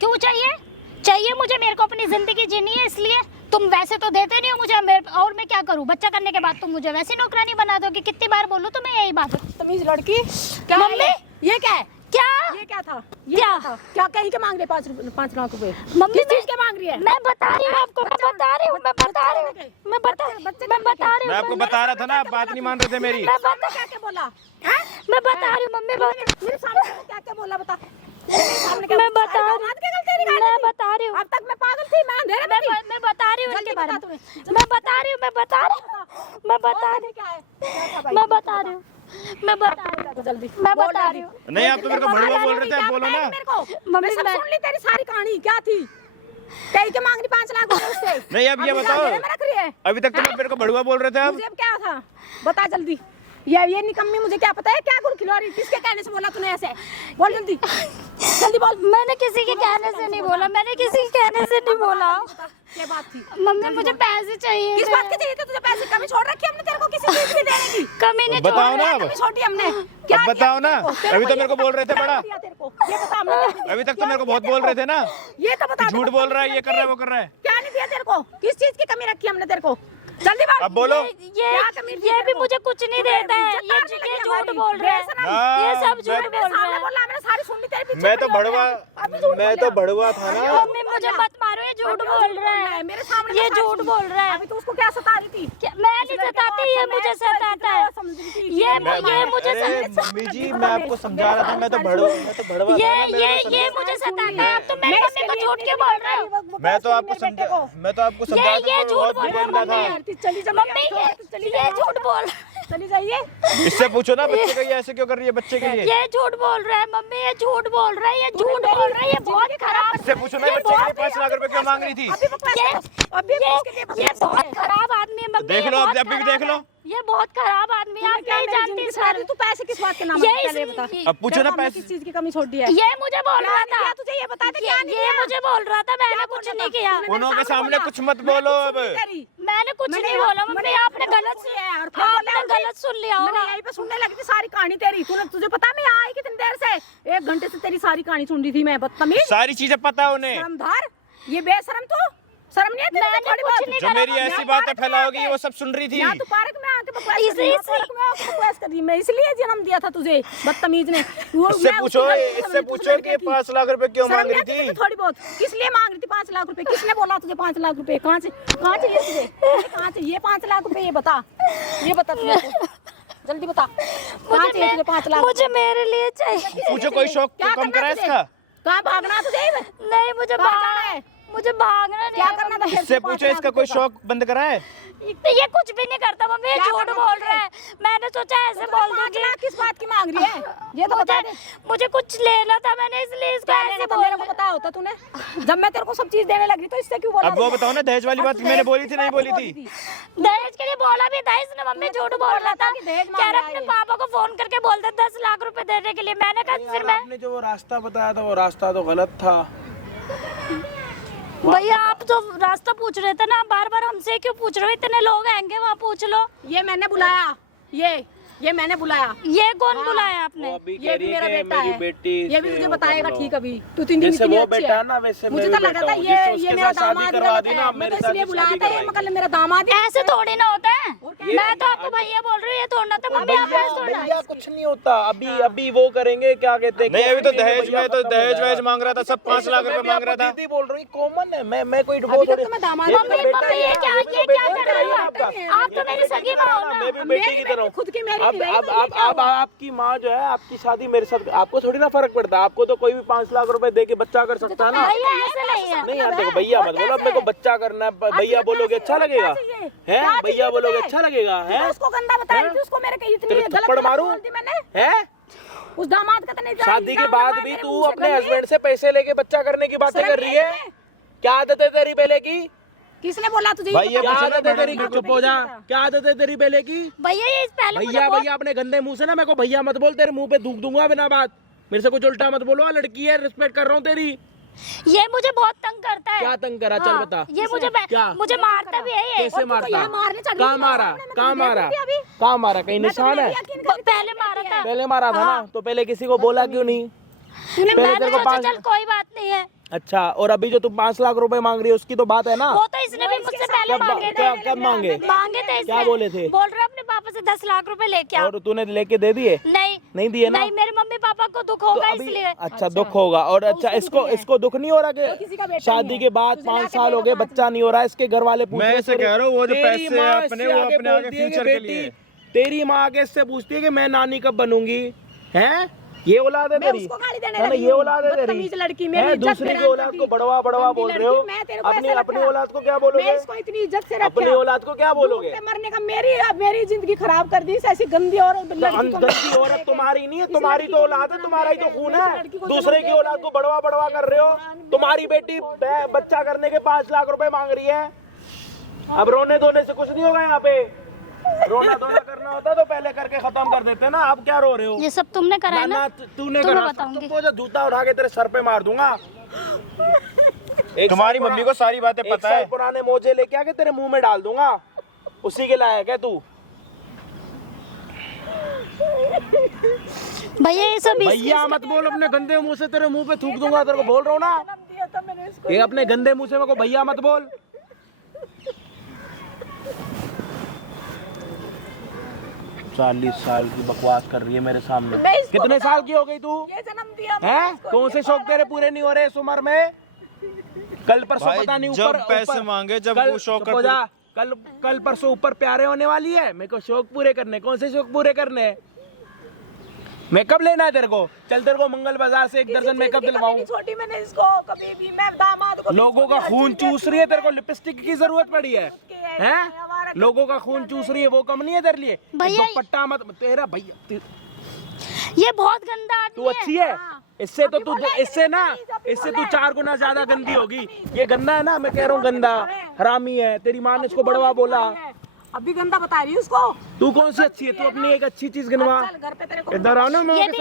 क्यों चाहिए मुझे? मेरे को अपनी जिंदगी जीनी है, इसलिए। तुम वैसे तो देते नहीं हो मुझे, और मैं क्या करूं? बच्चा करने के बाद तुम मुझे वैसे नौकरानी बना दोगे। कितनी बार बोलूं तो मैं यही बात। तमीज लड़की क्या है मम्मी, ये क्या है? क्या ये क्या था? क्या? क्या कहीं के मांग रहे 5 लाख रुपए? मम्मी, किस चीज के मांग रही है? मैं बता रही हूँ आपको, मैं बता रही हूँ, मैं बता रही हूँ, मैं बता रही मैं आपको हूँ, बता रहा था ना, आप बात नहीं मान रहे थे मेरी। क्या बोला? मैं बता रही हूँ मम्मी, मेरे सामने क्या बोला बता? मैं बता रही हूँ, अब तक मैं पागल थी, मैं अंधेरे में थी। मैं बता रही हूँ जल्दी इनके बारे बता में। तुम्हें। मैं बता रही हूँ, मैं बता रही हूँ, मैं बता रही क्या है? हूँ, मैं बता रही हूँ, मैं बता रही हूँ, जल्दी मैं बता रही हूँ। नहीं आप तो मेरे को भड़ुआ बोल रहे थे, आप बोलो ना। मेरे को मम्मी, मैं सब मैं- सुन ली तेरी सारी कहानी क्या थी। कहीं के मांग रही 5 लाख रुपए उससे। नहीं अब ये अब बताओ, अंधेरे में रख रही है। अभी तक तो मेरे को भड़ुआ बोल रहे थे आप। मुझे अब क्या था बता जल्दी। ये निकम्मी, मुझे क्या पता है क्या गुल खिला रही? किसके कहने से बोला तूने ऐसे? बोल जल्दी जल्दी बोल। मैंने किसी के कहने से नहीं बोला, मैंने किसी के कहने से नहीं बोला। क्या बात थी? मम्मी, मुझे पैसे चाहिए। किस बात के चाहिए थे तुझे पैसे? कमी छोड़ रखी हमने तेरे को किसी चीज की देने की? कमी नहीं बताओ ना अब। कमी छोड़ी हमने अब बताओ ना, अभी तो मेरे को बोल रहे थे बड़ा। दिया तेरे को ये बता हमने क्या दिया? अभी तक तो मेरे को बहुत बोल रहे थे ना, ये तो बता। झूठ बोल रहा है, ये कर रहा है, वो कर रहा है। क्या नहीं दिया तेरे को? किस चीज की कमी रखी हमने तेरे को? जल्दी बोल। अब बोलो। क्या कमी थी ये तेरे भी को? मुझे कुछ नहीं देता है। ये झूठ बोल रहे हैं, ये सब झूठ बोल रहे हैं। मैंने सारी सुन ली तेरे पीछे मैं तो खड़ी हो भड़वा गया। अब झूठ मैं बोल तो रहा। भड़वा था ना। मम्मी मुझे मत मारो, ये झूठ बोल रहा है, मेरे सामने ये तो सारी झूठ चीज़- बोल रहा है। अभी तो उसको क्या सता रही थी? मैं नहीं सताती, ये मुझे सताता है, ये मुझे मम्मी जी मैं आपको समझा रहा था, मैं तो भड़वा था ये ना, मेरे को ये मुझे सताता है। अब तुम मेरी मम्मी को झूठ क्यों बोल रहे हो? मैं तो आपको समझा ये झूठ बहुत बोल रहा है गंदा था। मम्मी, चली जा मम्मी ये झूठ बोल, चली जाइए। इससे पूछो ना बच्चे का ये ऐसे क्यों कर रही है बच्चे के लिए। ये झूठ बोल रहा है मम्मी, ये झूठ बोल रहा है, ये झूठ बोल रहा है, ये बहुत खराब। इससे पूछो ना बच्चे के लिए 5 लाख रुपए क्यों मांग रही थी। ये बहुत खराब आदमी है मम्मी, देख ये लो बहुत अभी भी खराब देख लो। है। ये बहुत खराब आदमी है, आप नहीं जानती सर। तू पैसे किस बात के नाम ये पहले बता। अब पूछो ना हमने पैसे किस चीज की कमी छोड़ दी है? ये मुझे बोल रहा था, तुझे ये बता दे क्या नहीं ये मुझे बोल रहा था, मैंने कुछ नहीं किया, उन्हों के सामने कुछ मत बोलो अब। मैंने कुछ नहीं बोला मम्मी, आपने गलत सुन लिया मैंने होगा। यहीं पे सुनने लगी थी सारी कहानी तेरी। तुझे पता है मैं यहाँ आई कितनी देर से? 1 घंटे से तेरी सारी कहानी सुन रही थी मैं। बदतमीज, सारी चीजें पता है उन्हें। शर्मधार, ये बेशरम तू। शर्म नहीं आती तुझे थोड़ी बहुत? जो मेरी ऐसी बातें फैलाओगी वो सब सुन रही थी। यहाँ तू पार्क में आके बकवास कर रही है, पार्क में आके बकवास कर रही है। मैं इसलिए जन्म दिया था तुझे, बदतमीज ने। इससे पूछो कि 5 लाख रुपए क्यों मांग रही थी। थोड़ी बहुत किस लिए मांग रही थी 5 लाख रुपए? किसने बोला तुझे 5 लाख रुपए? कहाँ से चाहिए तुझे? कहाँ से ये 5 लाख रुपए? ये बता तुझे, जल्दी बता। कहाँ चाहिए तुझे 5 लाख? मुझे मेरे लिए चाहिए। पूछो कोई शौक क्या कम करना करा तुझे? इसका। कहाँ भागना तुझे? नहीं मुझे कहाँ जाना है? मुझे भागना नहीं क्या है करना था? मम्मी। इससे पूछो इसका कोई शौक बंद करा है। ये कुछ भी नहीं करता मम्मी, ये क्या झूठ करना बोल तुझे? रहा है। मैंने सोचा ऐसे बोल 5 दूंगी। लाख किस बात की मांग रही है? ये तो बता दे। मुझे कुछ लेना था, मैंने इसलिए इसको क्या ऐसे लेना था? बोल मेरे को पता होता तूने। जब मैं तेरे को सब चीज देने लगी तो इससे क्यों बोला? अब वो बताओ ना दहेज वाली बात मैंने बोली थी नहीं बोली थी। दहेज के लिए बोला भी था इसने मम्मी, झूठ बोल रहा था। कि दहेज मांग कह रहा रहा है अपने पापा को फोन करके बोलता 10 लाख रुपए देने के लिए। मैंने कहा फिर मैं, आपने जो वो रास्ता बताया था वो रास्ता तो गलत था। भैया आप जो रास्ता पूछ रहे थे ना, बार बार हमसे क्यों पूछ रहे हो? इतने लोग आएंगे वहाँ, पूछ लो। ये मैंने बुलाया, ये मैंने बुलाया। ये कौन बुलाया आपने? वो अभी ये कह भी रही मेरा है कि बेटा मेरी है। बेटी ये भी से तुझे वो बताएगा कर लो। ठीक अभी। तू 3 दिन जैसे इतनी वो अच्छी बेटा है। है ना वैसे मुझे मैं तो भी लगा था बेटा हूँ। ये जिससे मेरा उसके साथ दामाद शादी ही करवा गलत दी है। ना, मैं मेरे तो साथ इसलिए ही बुलाया शादी था, ये करवाई। मतलब मेरा दामाद ही। ऐसे थोड़ी ना होता है। क्या मैं तो आपको भैया बोल रही हूँ, ये थोड़ा था मम्मी, आप ऐसे थोड़ा। भैया कुछ नहीं होता। अभी वो करेंगे क्या कहते हैं। नहीं अभी तो दहेज में तो दहेज वहेज मांग रहा था, सब 5 लाख रुपए मांग रहा था। दीदी बोल रही कॉमन है। मैं कोई अभी तक तो मैं दामाद ये मम्मी बेटा मम्मी, है, ये क्या कर रही हो आप? आप तो मेरी सगी माँ हो ना। मैं भी बेटी की तरह हूँ। खुद की मेरी अब नहीं रही, अब तो ये अब क्या अब हुआ? आपकी माँ जो है, आपकी शादी मेरे साथ, आपको थोड़ी ना फर्क पड़ता। आपको तो कोई भी 5 लाख रुपए दे के बच्चा कर सकता है ना। भैया ऐसे नहीं है। नहीं यार देखो भैया मत बोलो, अब मेरे को बच्चा करना है। भैया बोलोगे अच्छा लगेगा है? भैया बोलोगे अच्छा लगेगा है? उसको गंदा बता रही थी, उसको मेरे कहीं इतनी तेरे गलत थप्पड़ मारूं? बोल दी मैंने। है उस दामाद का तो नहीं जान- शादी के इल्जाम बाद लगा भी मेरे तू मुंह से अपने गंदी। हस्बैंड से पैसे लेके बच्चा करने की बातें कर रही है। क्या आदत है तेरी बेले की? किसने बोला तुझे? भाई, ये क्या पूछो ना आदत है तेरी? मैडम, चुप हो जा। क्या आदत है तेरी बेले की? भैया ये पहले मुझे भैया बहुत- भैया अपने गंदे मुंह से ना मेरे को भैया मत बोल। तेरे मुंह पे थूक दूंगा बिना बात। मेरे से कुछ उल्टा मत बोलो। लड़की है, रिस्पेक्ट कर रहा हूँ तेरी। ये मुझे बहुत तंग करता है। क्या तंग करा? चल हाँ, बता। ये क्या? मुझे मारता भी है ये। कैसे मारता? यहाँ मारने चढ़ कहाँ गई मारा? सामने में, कहाँ तुझे मारा? देखती अभी? कहाँ मारा? कहीं मैं तो निशान है? यकीन कर- पहले मारा था। पहले मारा था ना, तो पहले किसी को बोला क्यों नहीं? तूने पहले मैंने तेरे को सोचा 5 चल कोई बात नहीं है। अच्छा, और अभी जो तुम 5 लाख रुपए मांग रही है उसकी तो बात है ना। वो तो इसने भी मुझसे पहले मांगे थे। कब मांगे? मांगे थे इसने। क्या बोले थे? बोल रहा अपने पापा से 10 लाख रुपए लेके आ। और तूने लेके दे दिए? नहीं दिए ना? नहीं, मेरे मम्मी पापा को दुख तो होगा अभी इसलिए। अच्छा दुख होगा। और अच्छा इसको दुख नहीं हो रहा किसी का कि बेटा शादी नहीं के है। बाद तुझे 5 लाके साल हो गए, देगा बच्चा नहीं हो रहा। इसके घर वाले पूछ मैं रहे ऐसे कह रहा हूँ, वो जो तेरी पैसे माँ अपने इससे वो आगे अपने आगे बोलती है कि फ्यूचर के बेटी, लिए। तेरी माँ आगे इससे पूछती है कि मैं नानी कब बनूंगी। हैं? ये औलाद है मैं तेरी? उसको गाली देने है ना, लगी ये हूँ। औलाद है तेरी? बदतमीज लड़की, मेरी हैं? इज्जत दूसरी की हैरान औलाद करती। को बड़वा गंदी बोल रहे लड़की, हो। मैं तेरे को अपनी ऐसे अपनी रखा। औलाद को क्या मैं बोलोगे? इसको इतनी इज्जत से रखा। अपनी औलाद को क्या बोलोगे? दूध पे मरने का मेरी जिंदगी खराब कर दी। ऐसी गंदी और लड़की को गंदी औरत तुम्हारी नहीं है, तुम्हारी तो औलाद है, तुम्हारा ही तो खून है। दूसरे की औलाद को बड़वा कर रहे हो। तुम्हारी बेटी बच्चा करने के 5 लाख रुपए मांग रही है। अब रोने धोने से कुछ नहीं होगा यहाँ पे। रोना धोना करना होता तो पहले करके खत्म कर देते ना। अब क्या रो रहे हो? ये सब तुमने करा है ना? तूने तुम्हें करा। बताऊंगी। तुमको जो जूता उठा के तेरे सर पे मार दूंगा। तुम्हारी मम्मी को सारी बातें पता है। पुराने मोजे लेके आके तेरे मुंह में डाल दूंगा। उसी के लायक है तू। भैया ये सब भैया मत बोल अपने गंदे मुंह से, तेरे मुंह पे थूक दूंगा। तेरे को बोल रहा हूँ ना, ये अपने गंदे मुंह से मेरे को भैया मत बोल। 40 साल की बकवास कर रही है मेरे सामने। मैं इसको कितने बताऊं? साल की हो गई तू? ये जन्म दिया मैंने हैं? इसको, कौन ये से शौक तेरे पूरे नहीं हो रहे इस उम्र में? कल परसों भाई, पता नहीं जब ऊपर पैसे ऊपर- मांगे, जब कल- वो शौक चुप हो जा। कल परसों ऊपर प्यारे होने वाली है, मेरे को शौक पूरे करने। कौन से शौक पूरे करने हैं? मेकअप लेना है तेरे को? चल तेरे को मंगल बाजार से 1 दर्जन मेकअप कभी दिलवाऊं। नहीं छोटी मैंने इसको, कभी भी मैं दामाद को लोगों का खून चूस रही है, तेरे को लिपस्टिक की जरूरत पड़ी है? हैं? लोगों का खून चूस रही है, वो कम नहीं है तेरे लिए? भैया, दुपट्टा मत तेरा भैया। ये बहुत गंदा तू आदमी अच्छी है, इससे तो तू बोला इससे ना अभी इससे बोला तू 4 गुना ज्यादा गंदी होगी। ये गंदा है ना, मैं कह रहा हूँ गंदा हरामी है। तेरी माँ ने इसको बड़वा बोला। अभी गंदा बता रही है उसको। तू कौन सी अच्छी है? तू अपनी एक अच्छी चीज गिनवा। चल घर पे तेरे को इधर आओ ना, मैं ये भी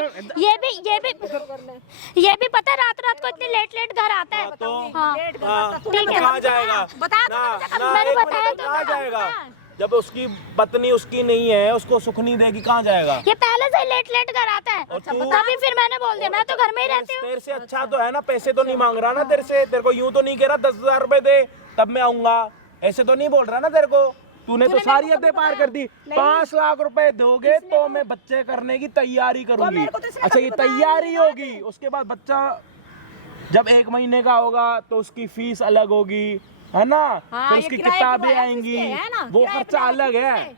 पता है, रात को इतनी लेट घर आता है। तो हाँ लेट गया, तूने ठीक है। कहाँ जाएगा? बता दो ना, मुझे, ना, मैंने एक मिनट, बताया तो कहाँ था। जाएगा? जब उसकी पत्नी उसकी नहीं है, उसको सुख नहीं देगी, कहाँ जाएगा? ये पहले से लेट घर आता है, और तू? तभी फिर मैंने बोल दिया, मैं तो घर में ही रहती हूँ। तेरे से अच्छा तो है ना, पैसे तो नहीं मांग रहा ना तेरे से। तेरे को यूं तो नहीं कह रहा 10,000 रुपए दे तब मैं आऊंगा, ऐसे तो नहीं बोल रहा ना तेरे को। तूने तो सारी हदें पार कर दी। 5 लाख रुपए दोगे तो मैं बच्चे करने की तैयारी करूंगी। मेरे को तो इसने अच्छा, ये कभी बताया तैयारी होगी, उसके बाद बच्चा जब 1 महीने का होगा तो उसकी फीस अलग होगी, है ना? हाँ, फिर ये उसकी किराए की किताबें वजह से आएंगी, है ना, वो किराए खर्चा पे अलग है। इसमें।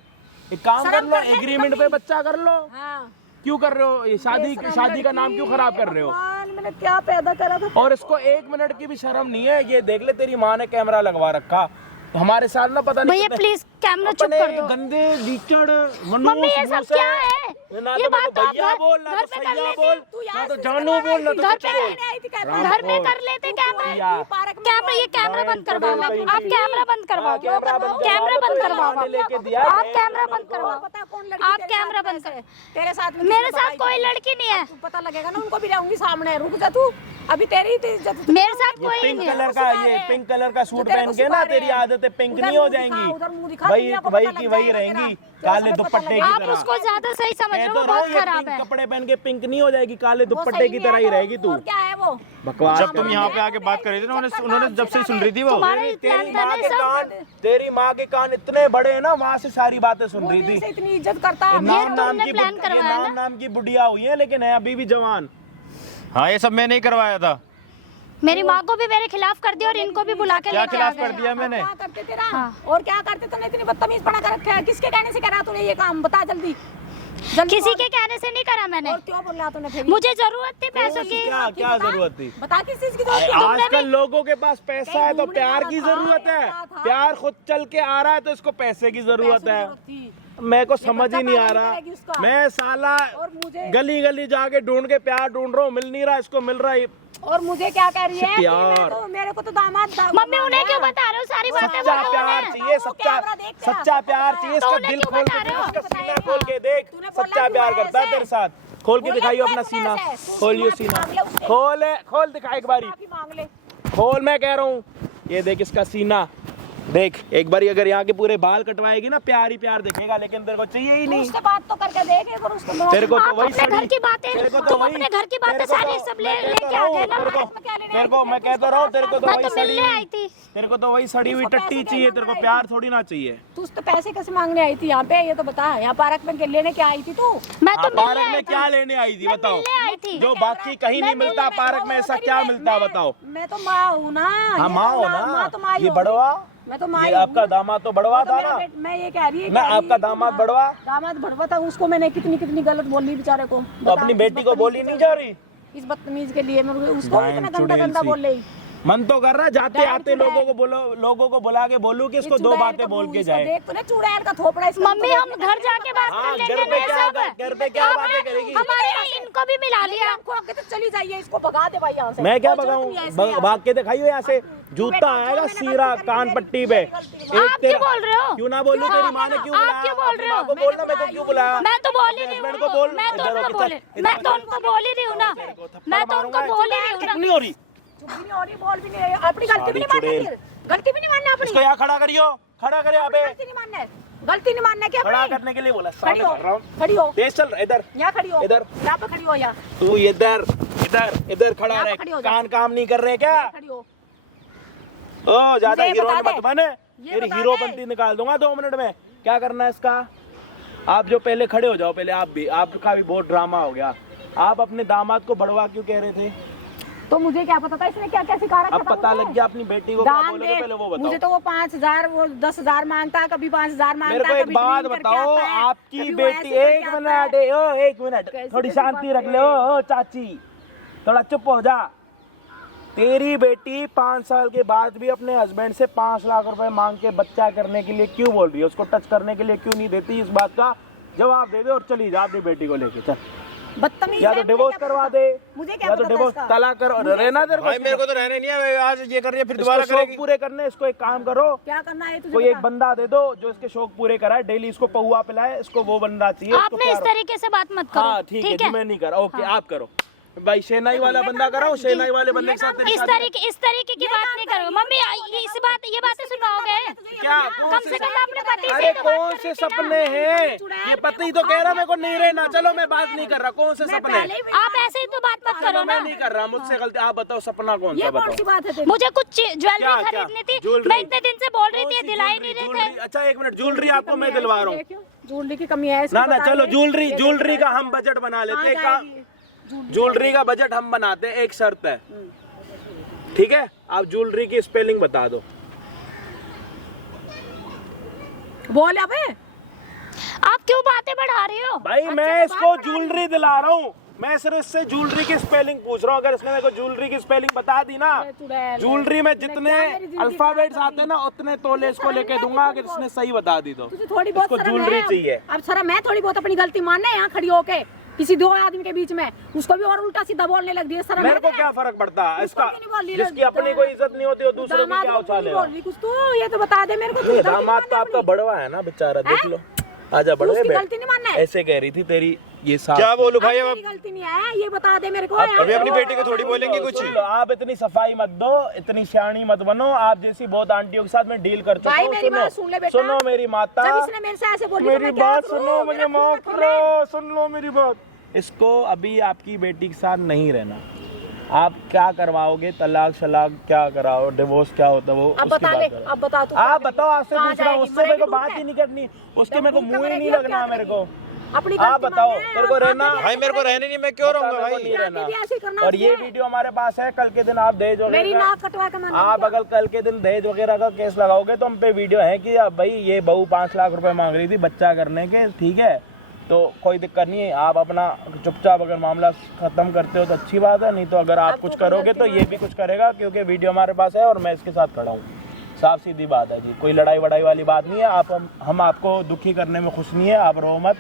एक काम कर शर्म लो, कर ले एग्रीमेंट कभी। पे बच्चा कर लो। हाँ। क्यों कर रहे हो ये? शादी का नाम क्यों खराब कर रहे हो? भगवान, मैंने क्या पैदा करा था? और इसको 1 मिनट की भी शर्म नहीं है। ये देख ले, तेरी माँ ने कैमरा लगवा रखा हमारे साथ ना, पता नहीं भैया कितने- प्लीज कैमरा चुप अपने कर दो। गंदे लीचड़ मम्मी ये सब क्या है? ना ये तो बात तो आप भैया बोल, ना घर तो पे कर सैया लेते। बोल, तू ना यहाँ तो से जानू बोल, ना तो घर कुछ पे बोल। आई थी क्या? राम घर में बोल। कर लेते कैमरा। पार्क में कैमरा, ये कैमरा बंद करवाओ। कहीं आप की। कैमरा बंद करवाओ। हाँ, कैमरा बंद कैमरा करवाओ, बंद तो करवाओ। मैंने लेके दिया। आप कैमरा बंद करवाओ। पता है कौन लड़की आप तेरे कैमरा साथ बंद में कर। तेरे साथ में मेरे किसने साथ बताई कोई थी? लड़की नहीं है। तू पता लगेगा ना, उनको भी रहूंगी सामने। रुक जा तू, अभी तेरी तो इज्जत। मेरे साथ कोई पिंक नहीं है। कलर का, ये पिंक कलर का सूट पहन के ना तेरी आदतें पिंक नहीं हो जाएंगी। वही वही की वही रहेंगी, काले दुपट्टे की आप तरह। उसको ज्यादा सही समझ रहे कह हो, तो वो रहा बहुत हूँ, ये खराब पिंक है। कपड़े पहन के पिंक नहीं हो जाएगी, काले वो दुपट्टे सही की नहीं तरह ही है, रहेगी तू। और क्या है वो? बकवास जब कर तुम रही यहाँ है। पे आके बात कर रही थी ना, उन्होंने जब से ही सुन रही थी वो। तुम्हारा ही तेरी प्लान था माँ ना के सब। कान, तेरी माँ के कान इतने बड़े हैं ना, वहाँ से सारी बातें सुन वो रही दिल थी। से इतनी इज्जत करता है। नाम तुमने प्लान करवाया ना? नाम की बुढ़िया हुई है, लेकिन है अभी भी जवान। हाँ, ये सब मैंने ही करवाया था। मेरी माँ को भी मेरे खिलाफ कर दिया और इनको भी बुला के क्या लेके आ खिलाफ कर गए। दिया मैंने? क्या करते तेरा? हाँ। और क्या करते? तूने इतनी बदतमीज पड़ा कर रखा है। किसके कहने से करा तूने ये काम? बता जल्दी जल्दी किसी बोल। के कहने से नहीं करा मैंने। और क्यों बोल रहा तूने फिर? मुझे जरूरत थी पैसों की। क्या क्या बता। जरूरत थी? बता किस चीज की जरूरत थी? आजकल लोगों के पास पैसा कहीं है तो घूमने प्यार जाना की था, जरूरत है। ऐसा था। प्यार खुद चल के आ रहा है तो इसको पैसे की जरूरत पैसों की है। जरूरत थी। मेरे को ये समझ बच्चा ही नहीं आ पैदा रहा। करेगी उसका। मैं साला और मुझे गली गली जाके ढूंढ के प्यार ढूंढ रहा हूँ, मिल नहीं रहा, इसको मिल रहा है। और मुझे क्या कह रही है कि प्यार। मैं तो, मेरे को तो दामाद मम्मी उन्हें क्यों बता रहे हो सारी बातें? सच्चा बताओ प्यार उन्हें। चाहिए, सच्चा कैमरा देख तेरा। सच्चा प्यार चाहिए। तो इसका उन्हें दिल क्यों खोल बता के रहे हो? देख, इसका सीना खोल के देख, तूने बोला सच्चा क्यों प्यार है करता है ऐसे? तेरे साथ। खोल के बोला दिखाइयो क्यों अपना है सीना, ऐसे? खोलियो माफी सीना, मांग ले उससे। खोल दिखा एक बारी, माफी मांग ले। खोल। मैं कह रहा हूँ, ये देख इसका सीना देख एक बारी। अगर यहाँ के पूरे बाल कटवाएगी ना, प्यार ही प्यार दिखेगा, लेकिन तेरे को चाहिए ही तू नहीं। उससे बात तो करके देख एक बार उसको। तेरे को तो आप वही अपने घर की बातें, तेरे को तो तुम वही- अपने घर की बातें तेरे को सारी तो- सब मैं लेके कहता आ हूँ, गए ना। तेरे को मैं कहता रहा हूँ, तेरे को तो मैं वही तो सड़ी मिलने आई थी। तेरे को तो वही सड़ी हुई उसको टट्टी पैसे चाहिए, कैसे तेरे को मांग प्यार थोड़ी ना चाहिए। तू उससे पैसे कैसे मांगने आई थी यहाँ पे? ये तो बता। यहाँ पार्क में लेने क्या आई थी तू? मैं तो पार्क मिलने आई में थी। क्या लेने आई थी मैं बताओ? मिलने आई थी। जो बाकी कहीं नहीं मिलता, पार्क में ऐसा क्या मिलता है बताओ? मैं तो माँ हूँ ना। हाँ ये माँ तो हो माँ तो माँ ना, ही ये होगी। बड़वा, मैं तो माँ ये ही हूँ। आपका दामाद तो बड़वा वो तो था मेरा ना। मैं ये कह रही है, मैं कह रही आपका है, दामाद बड़वा, दामाद भड़वा था। उसको मैंने कितनी कितनी गलत बोली बेचारे को। तो अपनी बेटी को बोली नहीं जा रही। इस बदतमीज के लिए मैं उसको डायन इतना गंदा चुड़ैल गंदा सी। बोल रही। मन तो कर रहा है जाते डायन आते चुड़ैल। लोगों को बोलो, लोगों को बुला के बोलूं कि इसको ये 2 चुड़ैल बातें का बोल मुंह, के इसको जाए। देख तूने चुड़ैल का थोपड़ा इसका। मम्मी हम घर जाके बात हाँ, कर लेंगे घर पे ना क्या सब। घर पे क्या बातें करेगी? हमारे इनको भी मिला लिया। हमको आगे तो चली जाइए, इसको भगा दे भाई यहाँ से। मैं क्या कोई जरूरत नहीं है भगाऊं? ऐसे भाग के दिखाइयो यहाँ से। जूता बेटा, आएगा मैंने सीरा गलती करी, कान मेरी पट्टी पे। गलती है। आप क्यों बोल रहे हो? क्यों ना बोलूं? तेरी माँ ने क्यों आप बुलाया? क्यों बोल रहे हो? अपनी माँ को बोलना, मैं तो क्यों बुलाया? मैं तो बोल ही रही हस्बैंड को बोल। हूँ। मैं तो इधर उनको आओ, बोल इधर- मैं तो उनको बोल ही रही हूँ ना। मैं तो उनको बोल ही रही हूँ ना। नहीं हो रही। चुप भी नहीं हो रही, बोल भी नहीं रही। अपनी गलती भी नहीं मानना चुड़ैल। फिर। गलती भी नहीं मानना अपनी। इसको यहाँ खड़ा करियो, खड़ा करे यहाँ पे। गलती नहीं मानना है। गलती नहीं मानना है क्या खड़ा अपनी? करने के लिए बोला, खड़ी सामने हो, कर रहा हूँ। खड़ी हो, तेज चल, इधर यहाँ खड़ी हो, इधर। यहाँ पे खड़ी हो, यहाँ तू इधर इधर खड़ा यहाँ पे रहे। खड़ी हो जा। काम नहीं कर रहे क्या? खड़ी हो। ओ ज्यादा मुझे ये हीरोइन बता मत दे। बने, ये तेरी बता हीरो दे। बनती निकाल दूंगा 2 मिनट में। क्या करना है इसका? आप जो पहले खड़े हो जाओ, पहले आप भी, आपका भी बहुत ड्रामा हो गया। आप अपने दामाद को बड़वा क्यों कह रहे थे? तो मुझे क्या पता था इसने क्या क्या सिखा रखा अब था पता मुझे? लग गया अपनी बेटी को क्या दान बोलोगे, दे। पहले वो मुझे बताओ। तो वो 5,000 वो 10,000 मांगता, कभी 5,000 मांगता। मेरे को एक कभी बात ड्रिंक करके बताओ, आता है, आपकी कभी वो बेटी, ऐसे करके एक आता मिनट, है। एक मिनट, कैसी थोड़ी कैसी शांति बात रख ले। है? ओ चाची, थोड़ा चुप हो जा। तेरी बेटी 5 साल के बाद भी अपने हस्बैंड से 5 लाख रुपए मांग के बच्चा करने के लिए क्यों बोल रही है? उसको टच करने के लिए क्यों नहीं देती? इस बात का जवाब दे दे और चली जा अपनी बेटी को लेके। चल, बदतमीज या है, तो मुझे डिवोर्स क्या करवा पता? दे, मुझे क्या या तो पता था डिवोर्स इसका? तलाक करो, रहना तेरे भाई मेरे को। को तो रहने नहीं है, आज ये कर रही है फिर इसको दोबारा शौक करेगी। पूरे करने, इसको एक काम करो, क्या करना है तुझे कोई एक बता। बंदा दे दो जो इसके शौक पूरे कराए, डेली इसको पहुआ पिलाए, इसको वो बंदा चाहिए। इसको आपने इस प्यार- तरीके से बात मत करो। हाँ ठीक है जी, मैं नहीं कर रहा। ओके आप करो भाई, शहनाई वाला बंदा कराओ, शहनाई वाले बंदे के साथ तेरी इस तरीके की बात नहीं करो मम्मी। ये बातें सुनाओगे? क्या कम से कम अपने पति से अरे तो बात कौन करो से कि ना। सपने हैं? ये पति तो कह रहा मेरे को नहीं रहना। चलो मैं बात नहीं कर रहा, कौन से मैं सपने? पहले ही आप ऐसे ही तो बात मत करो मैं ना। नहीं कर रहा, मुझसे गलती। आप बताओ सपना कौन ये सा कौन सी बताओ। बात है तेरी? मुझे कुछ ज्वेलरी क्या- क्या? खरीदनी थी, ज्वेलरी? मैं इतने दिन से बोल रही कौन थी, सी दिलाई नहीं ज्वेलरी? रहे थे। अच्छा एक मिनट, ज्वेलरी आपको मैं दिलवा रहा हूँ। ज्वेलरी की कमी है इसको ना ना बता चलो, दे। ज्वेलरी का हम बजट बना लेते हैं। कहाँ एक ज्वेलरी का बजट हम बनाते हैं, एक शर्त है, ठीक है? आप ज्वेलरी की स्पेलिंग बता दो। बोल अबे। आप क्यों बातें बढ़ा रही हो? भाई मैं इसको ज्वेलरी दिला रहा हूँ, मैं सिर्फ इससे ज्वेलरी की स्पेलिंग पूछ रहा हूँ। अगर इसने मेरे को ज्वेलरी की स्पेलिंग बता दी ना, ज्वेलरी में जितने अल्फाबेट्स आते हैं ना उतने तोले इसको लेके दूंगा, अगर इसने सही बता दी तो। तुझे थोड़ी बहुत इसको शर्म ज्वेलरी है। चाहिए। अब शर्म है थोड़ी बहुत अपनी गलती मानना है यहाँ खड़ी होके किसी दो आदमी के बीच में, उसको भी और उल्टा सीधा बोलने लग दिया। शर्म मेरे है को क्या फर्क पड़ता है इसका? क्यों नहीं बोल रही? जिसकी अपनी कोई इज्जत नहीं होती वो दूसरे की दामाद क्या को उछाल क्यों नहीं लेगा? बोल रही कुछ तो ये तो बता दे मेरे को। ये दामाद तो आपका बड़वा है ना बेचारा, देख लो। आजा बड़वे उसकी बैठ। गलती नहीं मानना है। ऐसे कह रही थी तेरी ये सास। क्या बोलूं भाई अब? मेरी गलती नहीं है, ये बता दे मेरे को। अभी अपनी बेटी को थोड़ी बोलेंगे कुछ। सुन लो, आप इतनी सफाई मत दो, इतनी सियाणी मत बनो। आप जैसी बहुत आंटियों के साथ मैं डील कर चुका भाई हूँ। मेरी बात सुन ले बेटा। सुनो मेरी माता, जब इसने मेरे से ऐसे बोली तो मेरी मैं क्या बात करूं? सुनो, मुझे मेरा माफ खून खोले। करो, सुन लो मेरी बात। इसको अभी आपकी बेटी के साथ नहीं रहना। आप क्या करवाओगे, तलाक शलाक क्या कराओ, डिवोर्स क्या होता है वो अब उसकी बता बात ले, करो। अब बता तू। आप बताओ, आपसे कहाँ पूछ रहा हूँ, जाएगी? उससे मेरे को मरेगी बात ढूंढ ही नहीं करनी, उसके मेरे को ढूंढ मुंह ही के नहीं मरेगी, लगना क्या मेरे को। अपनी आप गलती बताओ, मानना है, तेरे को और रहना? बाकी भाई मेरे को रहने नहीं, मैं क्यों रहूंगा मेरे को भाई? नहीं रहना। भी ऐसे ही करना और ये चाहिए। वीडियो हमारे पास है, कल के दिन आप दहेज मेरी वगैरह, नाक कटवा के मन आप अगर कल के दिन दहेज वगैरह का केस लगाओगे तो हम पे वीडियो है कि अब भाई ये बहू 5 लाख रुपए मांग रही थी बच्चा करने के, ठीक है? तो कोई दिक्कत नहीं है, आप अपना चुपचाप अगर मामला खत्म करते हो तो अच्छी बात है, नहीं तो अगर आप कुछ करोगे तो ये भी कुछ करेगा, क्योंकि वीडियो हमारे पास है और मैं इसके साथ खड़ा हूँ। साफ सीधी बात है जी, कोई लड़ाई वड़ाई वाली बात नहीं है। हम आपको दुखी करने में खुश नहीं है, आप रो मत।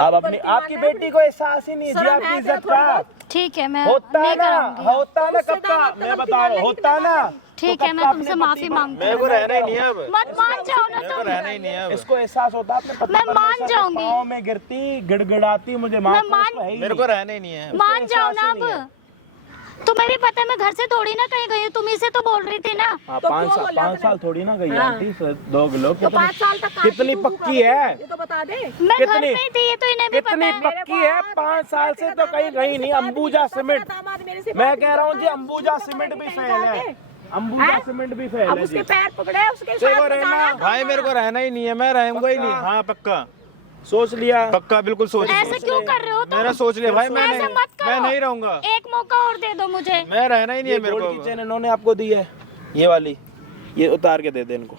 आप अपनी, आपकी बेटी को एहसास ही नहीं है जी शर्म आपकी है इज्जत थोड़ा का। बहुत। ठीक है, मैं होता नहीं ना, करूंगी। होता ना उससे कब का, दामाद का मैं गलती बता रहा मानने हूँ, की होता ना। ठीक तो है, कब मैं का तुमसे अपने माफी पति को- मांगती मेरे हूँ। को रहना ही नहीं है अब। मत मान जाओ ना मेरे को तुम। रहना ही नहीं है अब। इसको एहसास होता अपने पति मैं पर मान हमेशा जाऊंगी। पाँव में गिरती, गिड़गिड़ाती, मुझे माफ मैं करो, मान- उसको है ही मेरे नहीं। को रहना ही नहीं है। मान जाओ ना एहसास ही नहीं अब। तुम्हें भी पता है मैं घर से थोड़ी ना कहीं गई हूँ, तुम ही से तो बोल रही थी ना। हाँ, तो 5 क्यों साल, बोला 5 आपने? साल थोड़ी ना गई हाँ। आंटी, 2 किलो तो 5 साल तक काटी कितनी तू, पक्की है, ये तो बता दे। मैं घर कितनी- पे ही थी, ये तो इन्हें भी पता कितनी है। पक्की है? 5 साल से तो कहीं गई नहीं। अंबुजा सीमेंट, मैं कह रहा हूँ जी, अंबुजा सीमेंट भी फेल है, अंबुजा सीमेंट भी फेल अब है उसके जी। पैर पकड़े उसके देखो साथ रहना, जाना। भाई मेरे को रहना ही नहीं है, मैं रहूंगा ही नहीं। हाँ पक्का, सोच लिया? पक्का बिल्कुल सोच लिया। ऐसे क्यों कर रहे हो तुम? मेरा सोच लिया भाई, मैं ऐसे नहीं, मत करो। मैं नहीं रहूंगा। एक मौका और दे दो मुझे। मैं रहना ही नहीं ये है मेरे गोल्ड की को। चेन इन्होंने आपको दी है, ये वाली, ये उतार के दे दे इनको,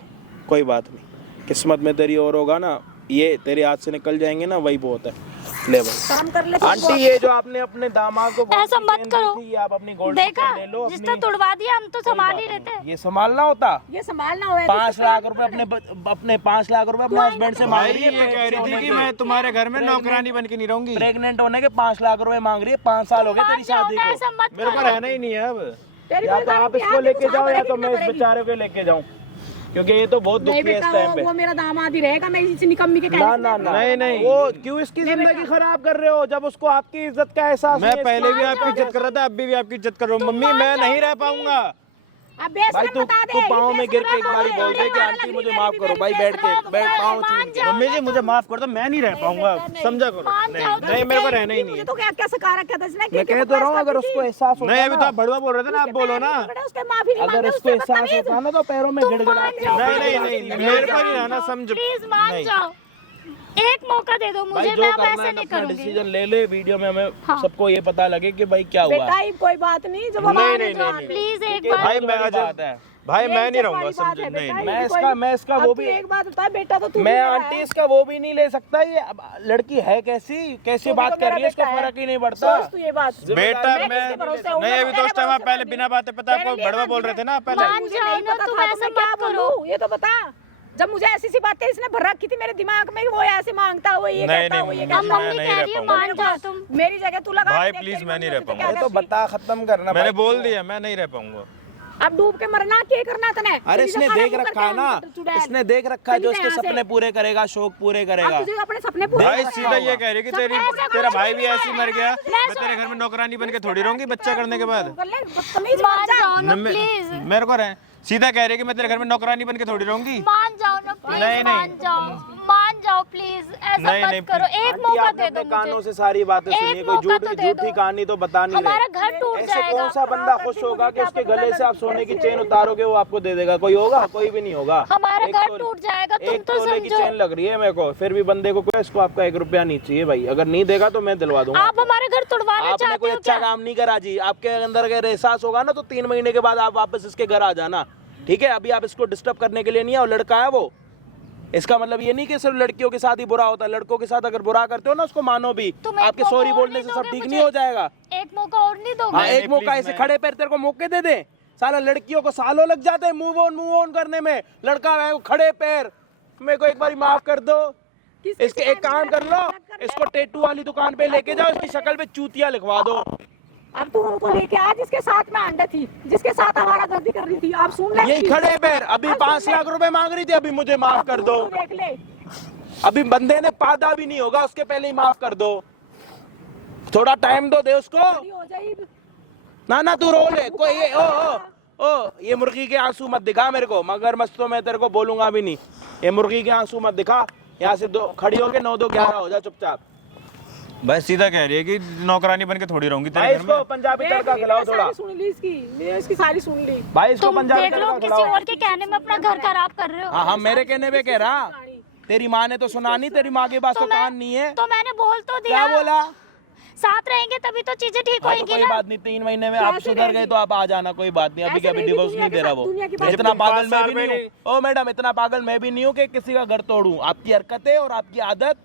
कोई बात नहीं। किस्मत में तेरी और होगा ना, ये तेरे हाथ से निकल जाएंगे ना, वही बहुत है। ले भाई काम कर ले आंटी, ये जो आपने अपने दामाद को गोल्ड ऐसा की मत चेन दी करो। थी, ये आप अपनी गोल्ड की देखा, चेन ले लो जिसने अपनी। तुड़वा दिया हम तो संभाल ही रहते। ये संभालना होता। ये संभालना हुआ 5 लाख रुपए अपने 5 लाख रुपए अपने हस्बैंड से मांग भाई रही ये है। कह रही थी कि मैं तुम्हारे घर में नौकरानी बन के नहीं रहूंगी। प्रेग्नेंट होने के 5 लाख रुपए मांग रही है, 5 साल हो गए तेरी शादी को। ऐसा मत मेरे को करो। रहना ही नहीं है अब। तेरी या कोई तो आप गलती इसको है, लेके तू जाओ या सामने तो मैं इस करेगी। बेचारे को लेके जाऊं, क्योंकि ये तो बहुत नहीं दुखी है इस बेटा, टाइम पे। वो मेरा दामाद ही रहेगा, मैं इस निकम्मी के ना कहने ना ना, नहीं, नहीं। वो क्यों इसकी जिंदगी खराब कर रहे हो जब उसको आपकी इज्जत का एहसास मैं नहीं है? पहले भी आपकी इज्जत कर रहा था, अब भी आपकी इज्जत कर रहा हूँ। मम्मी मैं नहीं रह पाऊंगा। अब बेशरम भाई तू बता दे, तू ये पाँव में बेशरम गिर के एक बता बारी दे, बोल दे कि ये आंटी मुझे मेरी माफ करो, भाई बैठ के बैठ पाँव मान छू के। जाओ मम्मी जी ना मुझे माफ कर दो, मैं नहीं रह पाऊंगा, समझा करो। मान जाओ नहीं, नहीं मेरे को रहना ही नहीं मुझे है। तो क्या क्या सिखा रखा था इसने, मैं कह तो रहा हूँ, अगर उसको एहसास होता नहीं अभी तो ना, आप बड़वा बोल रहे थे ना, आप बोलो ना। उसके माफी नहीं अगर मांगे, इसको उससे एहसास बदतमीज। होता ना तो पैरों में गिड़गिड़ाती। जाओ। नहीं नहीं नहीं, मेरे को नहीं रहना, समझ प्लीज मान नहीं। जाओ। एक मौका दे दो मुझे, मैं अब ऐसे नहीं करूंगी। डिसीजन ले ले, वीडियो में हमें हाँ। सबको ये पता लगे कि भाई क्या हुआ। बेटा कोई बात नहीं, जब प्लीज एक बार भाई मैं बात है, भाई मैं नहीं रहूंगा, वाली बात समझे है नहीं बेटा, नहीं। मैं इसका वो भी, एक बात बता बेटा, तो तू मैं भी मेरा आंटी है। इसका वो भी नहीं ले सकता। ये अब लड़की है कैसी तो बात तो कर मेरा रही है, इसको बेटा फर्क ही नहीं पड़ता। सोच तू ये बात। बेटा मैं मैं किसके भरोसे हूँ? नहीं, अभी तो उस टाइम आप पहले बिना बातें पता आपको मेरे लिए बड़वा बोल रहे थे ना पहले। मान मुझे जाओ नहीं ना, पता तुम था, तो ऐसे मैं क्या मत करो। बोलूं, ये तो बता। जब मुझे ऐसी सी बातें इसने भर रखी थी मेरे दिमाग में, वो ऐसे मांगता वो ये नहीं, कहता नहीं, वो ये अब कहता। मैं मम्मी नहीं कह रह रही है पाऊंगा। मान जाओ तुम। मेरी जगह तू लगा भाई, देख, प्लीज, तेरी मैं नहीं मम्मी रह तुझे पाऊंगा। क्या तो करती? बता, खत्म करना। मैंने भाई। बोल दिया मैं नहीं रह पाऊंगा। अब डूब के मरना क्या करना तने? अरे इसने देख रखा है ना, इसने देख रखा है जो इसके सपने पूरे करेगा, शौक पूरे करेगा। तुझे अपने सपने पूरे भाई करने सीधा हैं। ये कह रही है कि तेरा भाई भी ऐसे ही मर गया, मैं तेरे घर में नौकरानी बन के थोड़ी रहूंगी बच्चा करने के बाद। कर ले, बदतमीज मान मत जा। जाओ ना मैं- प्लीज, मेरे को रहे सीधा कह रही है कि मैं तेरे घर में नौकरानी बन के थोड़ी रहूंगी। मान जाओ ना प्लीज, नहीं, मान जाओ प्लीज, ऐसा नहीं, नहीं, मत करो। एक आंटी, मौका आपने दे अपने दो कानों मुझे, से सारी बातें एक सुनी, कोई मौका तो दे झूठी दो। कहानी तो बता नहीं हमारा रहे। घर टूट ऐसे जाएगा। कौन सा बंदा खुश होगा कि उसके गले से आप सोने की चेन उतारोगे वो आपको दे देगा? कोई होगा? कोई भी नहीं होगा। हमारा एक घर तोले- टूट जाएगा, तुम एक तो तोले की समझो। चेन लग रही है मेरे को, फिर भी बंदे को इसको आपका 1 रुपया नहीं चाहिए भाई। अगर नहीं देगा तो मैं दिलवा दूंगा। आप हमारे घर तोड़वाना आपने चाहते कोई हो अच्छा क्या? काम नहीं करा जी। आपके अंदर अगर एहसास होगा ना तो 3 महीने के बाद आप वापस इसके घर आ जाना, ठीक है? अभी आप इसको डिस्टर्ब करने के लिए नहीं है। और लड़का है वो, इसका मतलब ये नहीं कि सिर्फ लड़कियों के साथ ही बुरा होता है। लड़कों के साथ अगर बुरा करते हो ना उसको मानो भी। तुम एक आपके मौका सॉरी और बोलने नहीं से सब दोगे ठीक मुझे? नहीं हो जाएगा। एक मौका और नहीं दोगे? हाँ, एक नहीं, मौका please, ऐसे मैं- खड़े पैर तेरे को मौके दे दे। साला लड़कियों को सालों लग जाते हैं मूव ऑन करने में। लड़का है वो खड़े पैर, मेरे को एक बार माफ कर दो। इसके एक काम कर लो, इसको टैटू वाली दुकान पे लेके जाओ, इसकी शक्ल पे चूतिया लिखवा दो। अब तू उनको लेके आ जिसके साथ में अंडा थी, जिसके साथ हमारा गलती कर रही थी। आप सुन ले, यही खड़े पैर अभी 5 लाख रुपए मांग रही थी, अभी मुझे माफ कर दो। देख ले। अभी बंदे ने पादा भी नहीं होगा उसके पहले ही माफ कर दो। थोड़ा टाइम दो दे उसको। बड़ी हो जाएगी। ना तू रो ले। कोई ये ओ ये मुर्गी के आंसू मत दिखा मेरे को, मगर मस्त तो मैं तेरे को बोलूंगा भी नहीं। ये मुर्गी के आंसू मत दिखा। यहाँ से दो खड़ी होके 9 2 11 हो जा चुपचाप। भाई सीधा कह रही है कि नौकरानी बन के थोड़ी रहूंगी भाई तेरे घर इसको में। पंजाबी देख तड़का ली, खिलाओ मैंने थोड़ा। सारी सुन ली इसकी, मैंने इसकी सारी सुन ली। भाई इसको तुम पंजाबी देख लो, तड़का किसी खिलाओ। और के कहने में अपना घर खराब कर रहे हो। हाँ हाँ, मेरे कहने पे कह रहा। तेरी माँ ने तो सुना नहीं, तेरी माँ के पास तो कान नहीं है। तो मैंने बोल तो क्या दिया, बोला? साथ रहेंगे तभी तो चीजें ठीक हाँ, तो होंगी कोई ना। बात नहीं, 3 महीने में आप कैसे सुधर गए रहेगी? तो आप आ जाना, कोई बात नहीं। अभी ऐसे के अभी रहेगी डिवोर्स दुनिया नहीं के दे रहा साथ, वो। दुनिया के पास। इतना जब पागल 5 मैं साल भी नहीं में हूँ। ओ मैडम, इतना पागल मैं भी नहीं हूँ कि किसी का घर तोड़ूं। आपकी हरकतें और आपकी आदत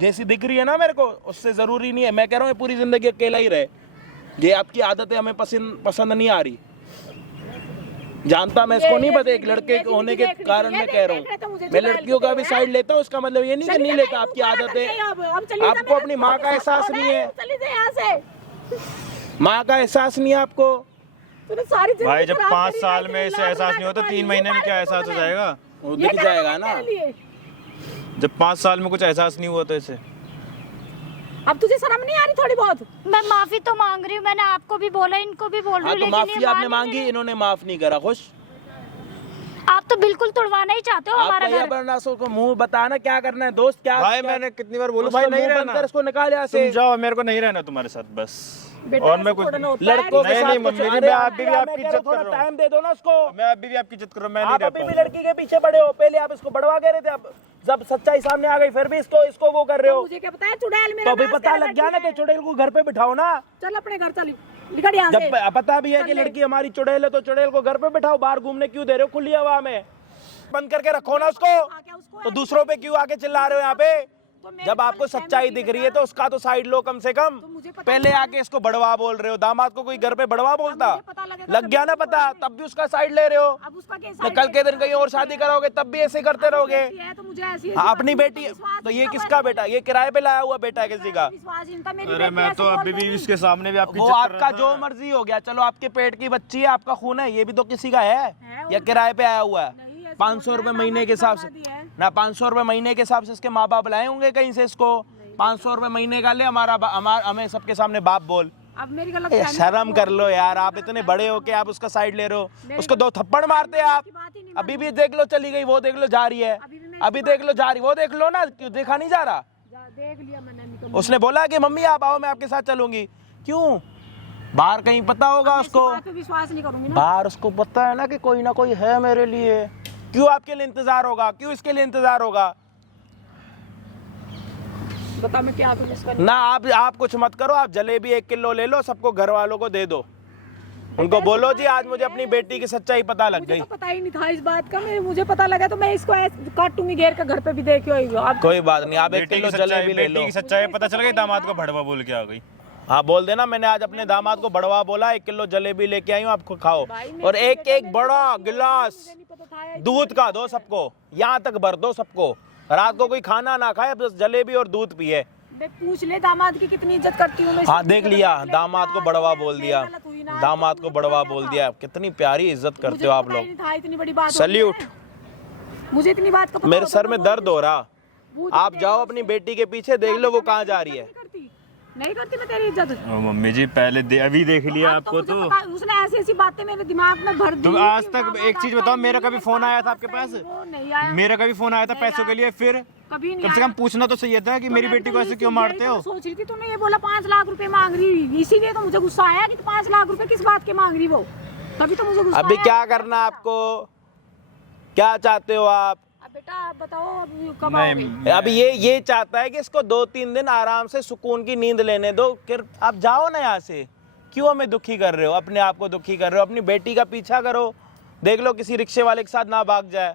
जैसी दिख रही है ना मेरे को, उससे जरूरी नहीं है। मैं कह रहा हूँ ये पूरी जिंदगी अकेला ही रहे। ये आपकी आदतें हमें पसंद नहीं आ रही। जानता मैं इसको नहीं, बस एक लड़के होने के कारण मैं कह रहा हूँ। मैं लड़कियों का भी साइड लेता हूँ, इसका मतलब ये नहीं कि नहीं लेता। आपकी आदतें, आपको अपनी माँ का एहसास नहीं है। चली जा यहाँ से। माँ का एहसास नहीं है आपको। तूने सारी जिंदगी भाई जब खराब 5 करी, साल भाई, में इसे लाख एहसास रुपए नहीं होता, कमा 3 लिए, महीने में वो क्या मारे एहसास हो तुमने। जाएगा? वो ये दिख क्या जाएगा करना ना। तेरे लिए? जब 5 साल में कुछ एहसास नहीं हुआ तो इसे अब तुझे शर्म नहीं आ रही थोड़ी बहुत? मैं माफी तो मांग रही हूँ, मैंने आपको भी बोला, इनको भी बोल रही हाँ हूँ, तो लेकिन माफी ये आपने मान मांगी, नहीं रहे। इन्होंने माफ नहीं करा। खुश? आप तो बिल्कुल तुड़वाना ही चाहते हो आप हमारा भैया घर। बनना, को मुंह बताना क्या करना है दोस्त। क्या भाई क्या- मैंने कितनी बार बोलूं उसको भाई नहीं मुंह बंद रहना, कर, इसको निकाल यहाँ से। तुम जाओ, मेरे को नहीं रहना तुम्हारे साथ बस। बेटा, और मैं ऐसे कुछ थोड़ा ना होता है। लड़कों के नहीं, साथ नहीं, कुछ- मम्मी जी, अरे मैं यार, अभी भी मैं आपकी कह रहा इज्जत हूँ, थोड़ा कर रहा हूँ। टाइम दे दो ना उसको। मैं अभी भी आपकी इज्जत कर रहा हूं, मैं नहीं आप रह अभी भी पाऊंगा। लड़की के पीछे पड़े हो। पहले आप इसको बढ़वा कह रहे थे, अब जब सच्चाई सामने आ गई फिर भी इसको वो कर रहे हो। मुझे क्या पता है चुड़ैल तो मेरा अभी नाश पता कैसे लग गया ना बैठी कि चुड़ैल को घर पे बिठाओ ना। है। चल अपने घर चल, निकल यहाँ से। जब पता भी है कि चल ले। लड़की हमारी चुड़ैल है तो चुड़ैल को घर पे बिठाओ। बाहर घूमने क्यों दे रहे हो खुली हवा में? बंद करके रखो ना उसको। क्या उसको तो दूसरों पे क्यों आके चिल्ला रहे हो यहाँ पे? तो मेरे जब आपको वाले सच्चाई टाइम दिख में रही है तो उसका तो साइड लो कम से कम। तो मुझे पता पहले नहीं आके इसको बड़वा बोल रहे हो। दामाद को कोई घर पे बड़वा बोलता? मुझे पता लगेगा लग जब गया ना उसको पता, बोलेंगे। तब भी उसका साइड ले रहे हो। अब उसका क्या तो साइड कल के दिन लेके कहीं और शादी करोगे तब भी ऐसे करते रहोगे। बेटी है तो मुझे ऐसी हाँ, अपनी बेटी है। तो ये किसका बेटा? ये किराए पे लाया हुआ बेटा है किसी का? विश्वासहीनता मेरी अरे बेटी मैं ऐसे तो बोल अभी भी रही। इसके सामने भी आपकी वो इज्जत कर आपका रहा जो था। मर्जी हो गया। चलो आपके पेट की बच्ची है, आपका खून है, ये भी तो किसी का है या उनका। किराए पे आया हुआ है? नहीं, ऐसे 500 बोल रुपए रहा है, महीने के हिसाब से दामाद है। ना, 500 रुपए महीने के हिसाब से इसके माँ बाप लाए होंगे कहीं से इसको। 500 रुपए महीने का ले, हमें सबके सामने बाप बोल। अब मेरी गलत ए, शर्म कर लो यार, आप इतने बड़े हो के आप उसका साइड ले रहे हो। उसको 2 थप्पड़ मारते आप। अभी भी देख लो, चली गई, वो देख लो जा रही है। अभी देख लो जा रही, वो देख लो ना, क्यों देखा नहीं जा रहा? देख लिया मैंने नहीं तो उसने बोला कि मम्मी आप आओ, मैं आपके साथ चलूंगी। क्यों? बाहर कहीं पता होगा इस उसको। बात पे विश्वास नहीं करूंगी ना। बाहर उसको पता है ना कि कोई ना कोई है मेरे लिए। क्यों आपके लिए इंतजार होगा? क्यों इसके लिए इंतजार होगा? बता मैं क्या करूं इसका। ना आप कुछ मत करो, आप जलेबी 1 किलो ले लो, सबको घर वालों को दे दो, उनको बोलो जी आज मुझे अपनी बेटी की सच्चाई पता लग मुझे गई। तो पता ही नहीं था इस बात का, मुझे पता लगा तो मैं इसको काटूंगी घेर के घर पे भी देखे हुई हूं। आप कोई बात नहीं, आप 1 बेटी किलो की जलेबी ले लो। बेटी की सच्चाई पता चल गई, दामाद को भड़वा बोल के आ गई। हाँ बोल देना मैंने आज अपने दामाद को बड़वा बोला, 1 किलो जलेबी लेके आई हूँ, आपको खाओ, और एक बड़ा गिलास दूध का दो सबको, यहाँ तक भर दो सबको, रात को कोई खाना ना खाए, बस जलेबी और दूध पिए। मैं पूछ ले दामाद की कितनी इज्जत करती हूँ मैं। हाँ देख लिया, दामाद को बड़वा बोल दिया, दामाद को बड़वा बोल दिया। कितनी प्यारी इज्जत करते हो आप लोग, इतनी बड़ी बात सल्यूट। मुझे इतनी बात का मेरे सर में दर्द हो रहा, आप जाओ अपनी बेटी के पीछे, देख लो वो कहाँ जा रही है। नहीं करती मैं तेरी इज्जत। ओ मम्मी जी पहले अभी देख लिया आपको तो उसने ऐसी ऐसी बातें मेरे दिमाग में भर दी। तो आज तक एक चीज बताओ, मेरा कभी फोन आया था आपके पास? वो नहीं आया, मेरा कभी फोन आया था पैसों के लिए? फिर कभी नहीं कम से कम पूछना तो सही था कि मेरी बेटी को ऐसे क्यों मारते हो। सोच रही थी तूने ये बोला 5 लाख रुपए मांग रही, इसीलिए तो मुझे गुस्सा आया कि 5 लाख रुपए किस बात के मांग रही वो, तभी तो मुझे गुस्सा अभी आया। क्या करना आपको, क्या चाहते हो आप? अब बेटा आप बताओ अब कब नहीं, आओगे? अब ये चाहता है कि इसको 2-3 दिन आराम से सुकून की नींद लेने दो, फिर आप जाओ ना यहाँ से। क्यों हमें दुखी कर रहे हो, अपने आप को दुखी कर रहे हो? अपनी बेटी का पीछा करो, देख लो किसी रिक्शे वाले के साथ ना भाग जाए।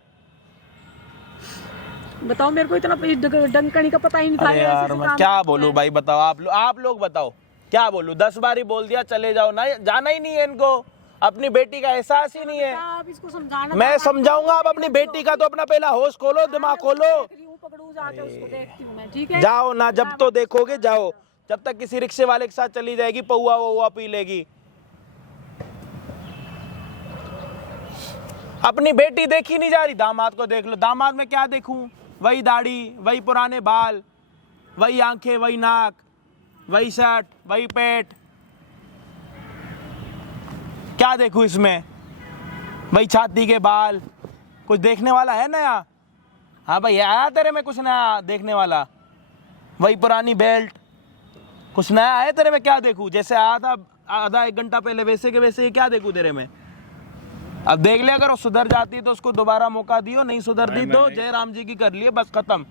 बताओ मेरे को इतना डंकनी का पता ही नहीं था। अरे यार मैं क्या बोलूं भाई, बताओ आप लोग बताओ क्या बोलूं? 10 बार ही बोल दिया चले जाओ, ना जाना ही नहीं है इनको, अपनी बेटी का एहसास ही नहीं है। आप इसको समझाना। मैं समझाऊंगा, आप अपनी बेटी का तो अपना पहला होश खोलो, दिमाग खोलो। पकड़ू जाके उसको देखती हूँ मैं, ठीक है? जाओ ना, जब तो देखोगे जाओ, जब तक किसी रिक्शे वाले के साथ चली जाएगी पौआ वौआ पी लेगी। अपनी बेटी देखी नहीं जा रही, दामाद को देख लो। दामाद में क्या देखूं? वही दाढ़ी, वही पुराने बाल, वही आंखें, वही नाक, वही शर्ट, वही पेट, क्या देखूं इसमें? वही छाती के बाल, कुछ देखने वाला है नया? हाँ भाई आया तेरे में कुछ नया देखने वाला? वही पुरानी बेल्ट, कुछ नया है तेरे में? क्या देखूं? जैसे आया था आधा 1 घंटा पहले वैसे के वैसे ही क्या देखूं तेरे में? अब देख ले, अगर वो सुधर जाती तो उसको दोबारा मौका दियो, नहीं सुधरती तो जय राम जी की कर लिए, बस खत्म।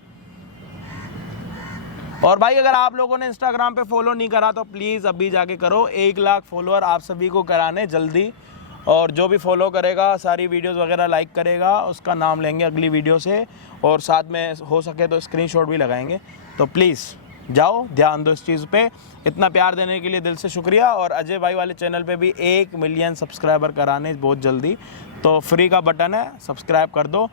और भाई अगर आप लोगों ने इंस्टाग्राम पे फॉलो नहीं करा तो प्लीज़ अभी जाके करो, 1 लाख फॉलोअर आप सभी को कराने जल्दी। और जो भी फॉलो करेगा, सारी वीडियोस वगैरह लाइक करेगा, उसका नाम लेंगे अगली वीडियो से, और साथ में हो सके तो स्क्रीनशॉट भी लगाएंगे। तो प्लीज़ जाओ, ध्यान दो इस चीज़ पे। इतना प्यार देने के लिए दिल से शुक्रिया। और अजय भाई वाले चैनल पे भी 1 मिलियन सब्सक्राइबर कराने बहुत जल्दी, तो फ्री का बटन है, सब्सक्राइब कर दो।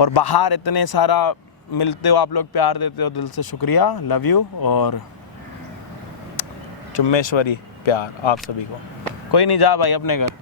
और बाहर इतने सारा मिलते हो आप लोग, प्यार देते हो, दिल से शुक्रिया, लव यू। और चुम्मेश्वरी प्यार आप सभी को। कोई नहीं, जा भाई अपने घर।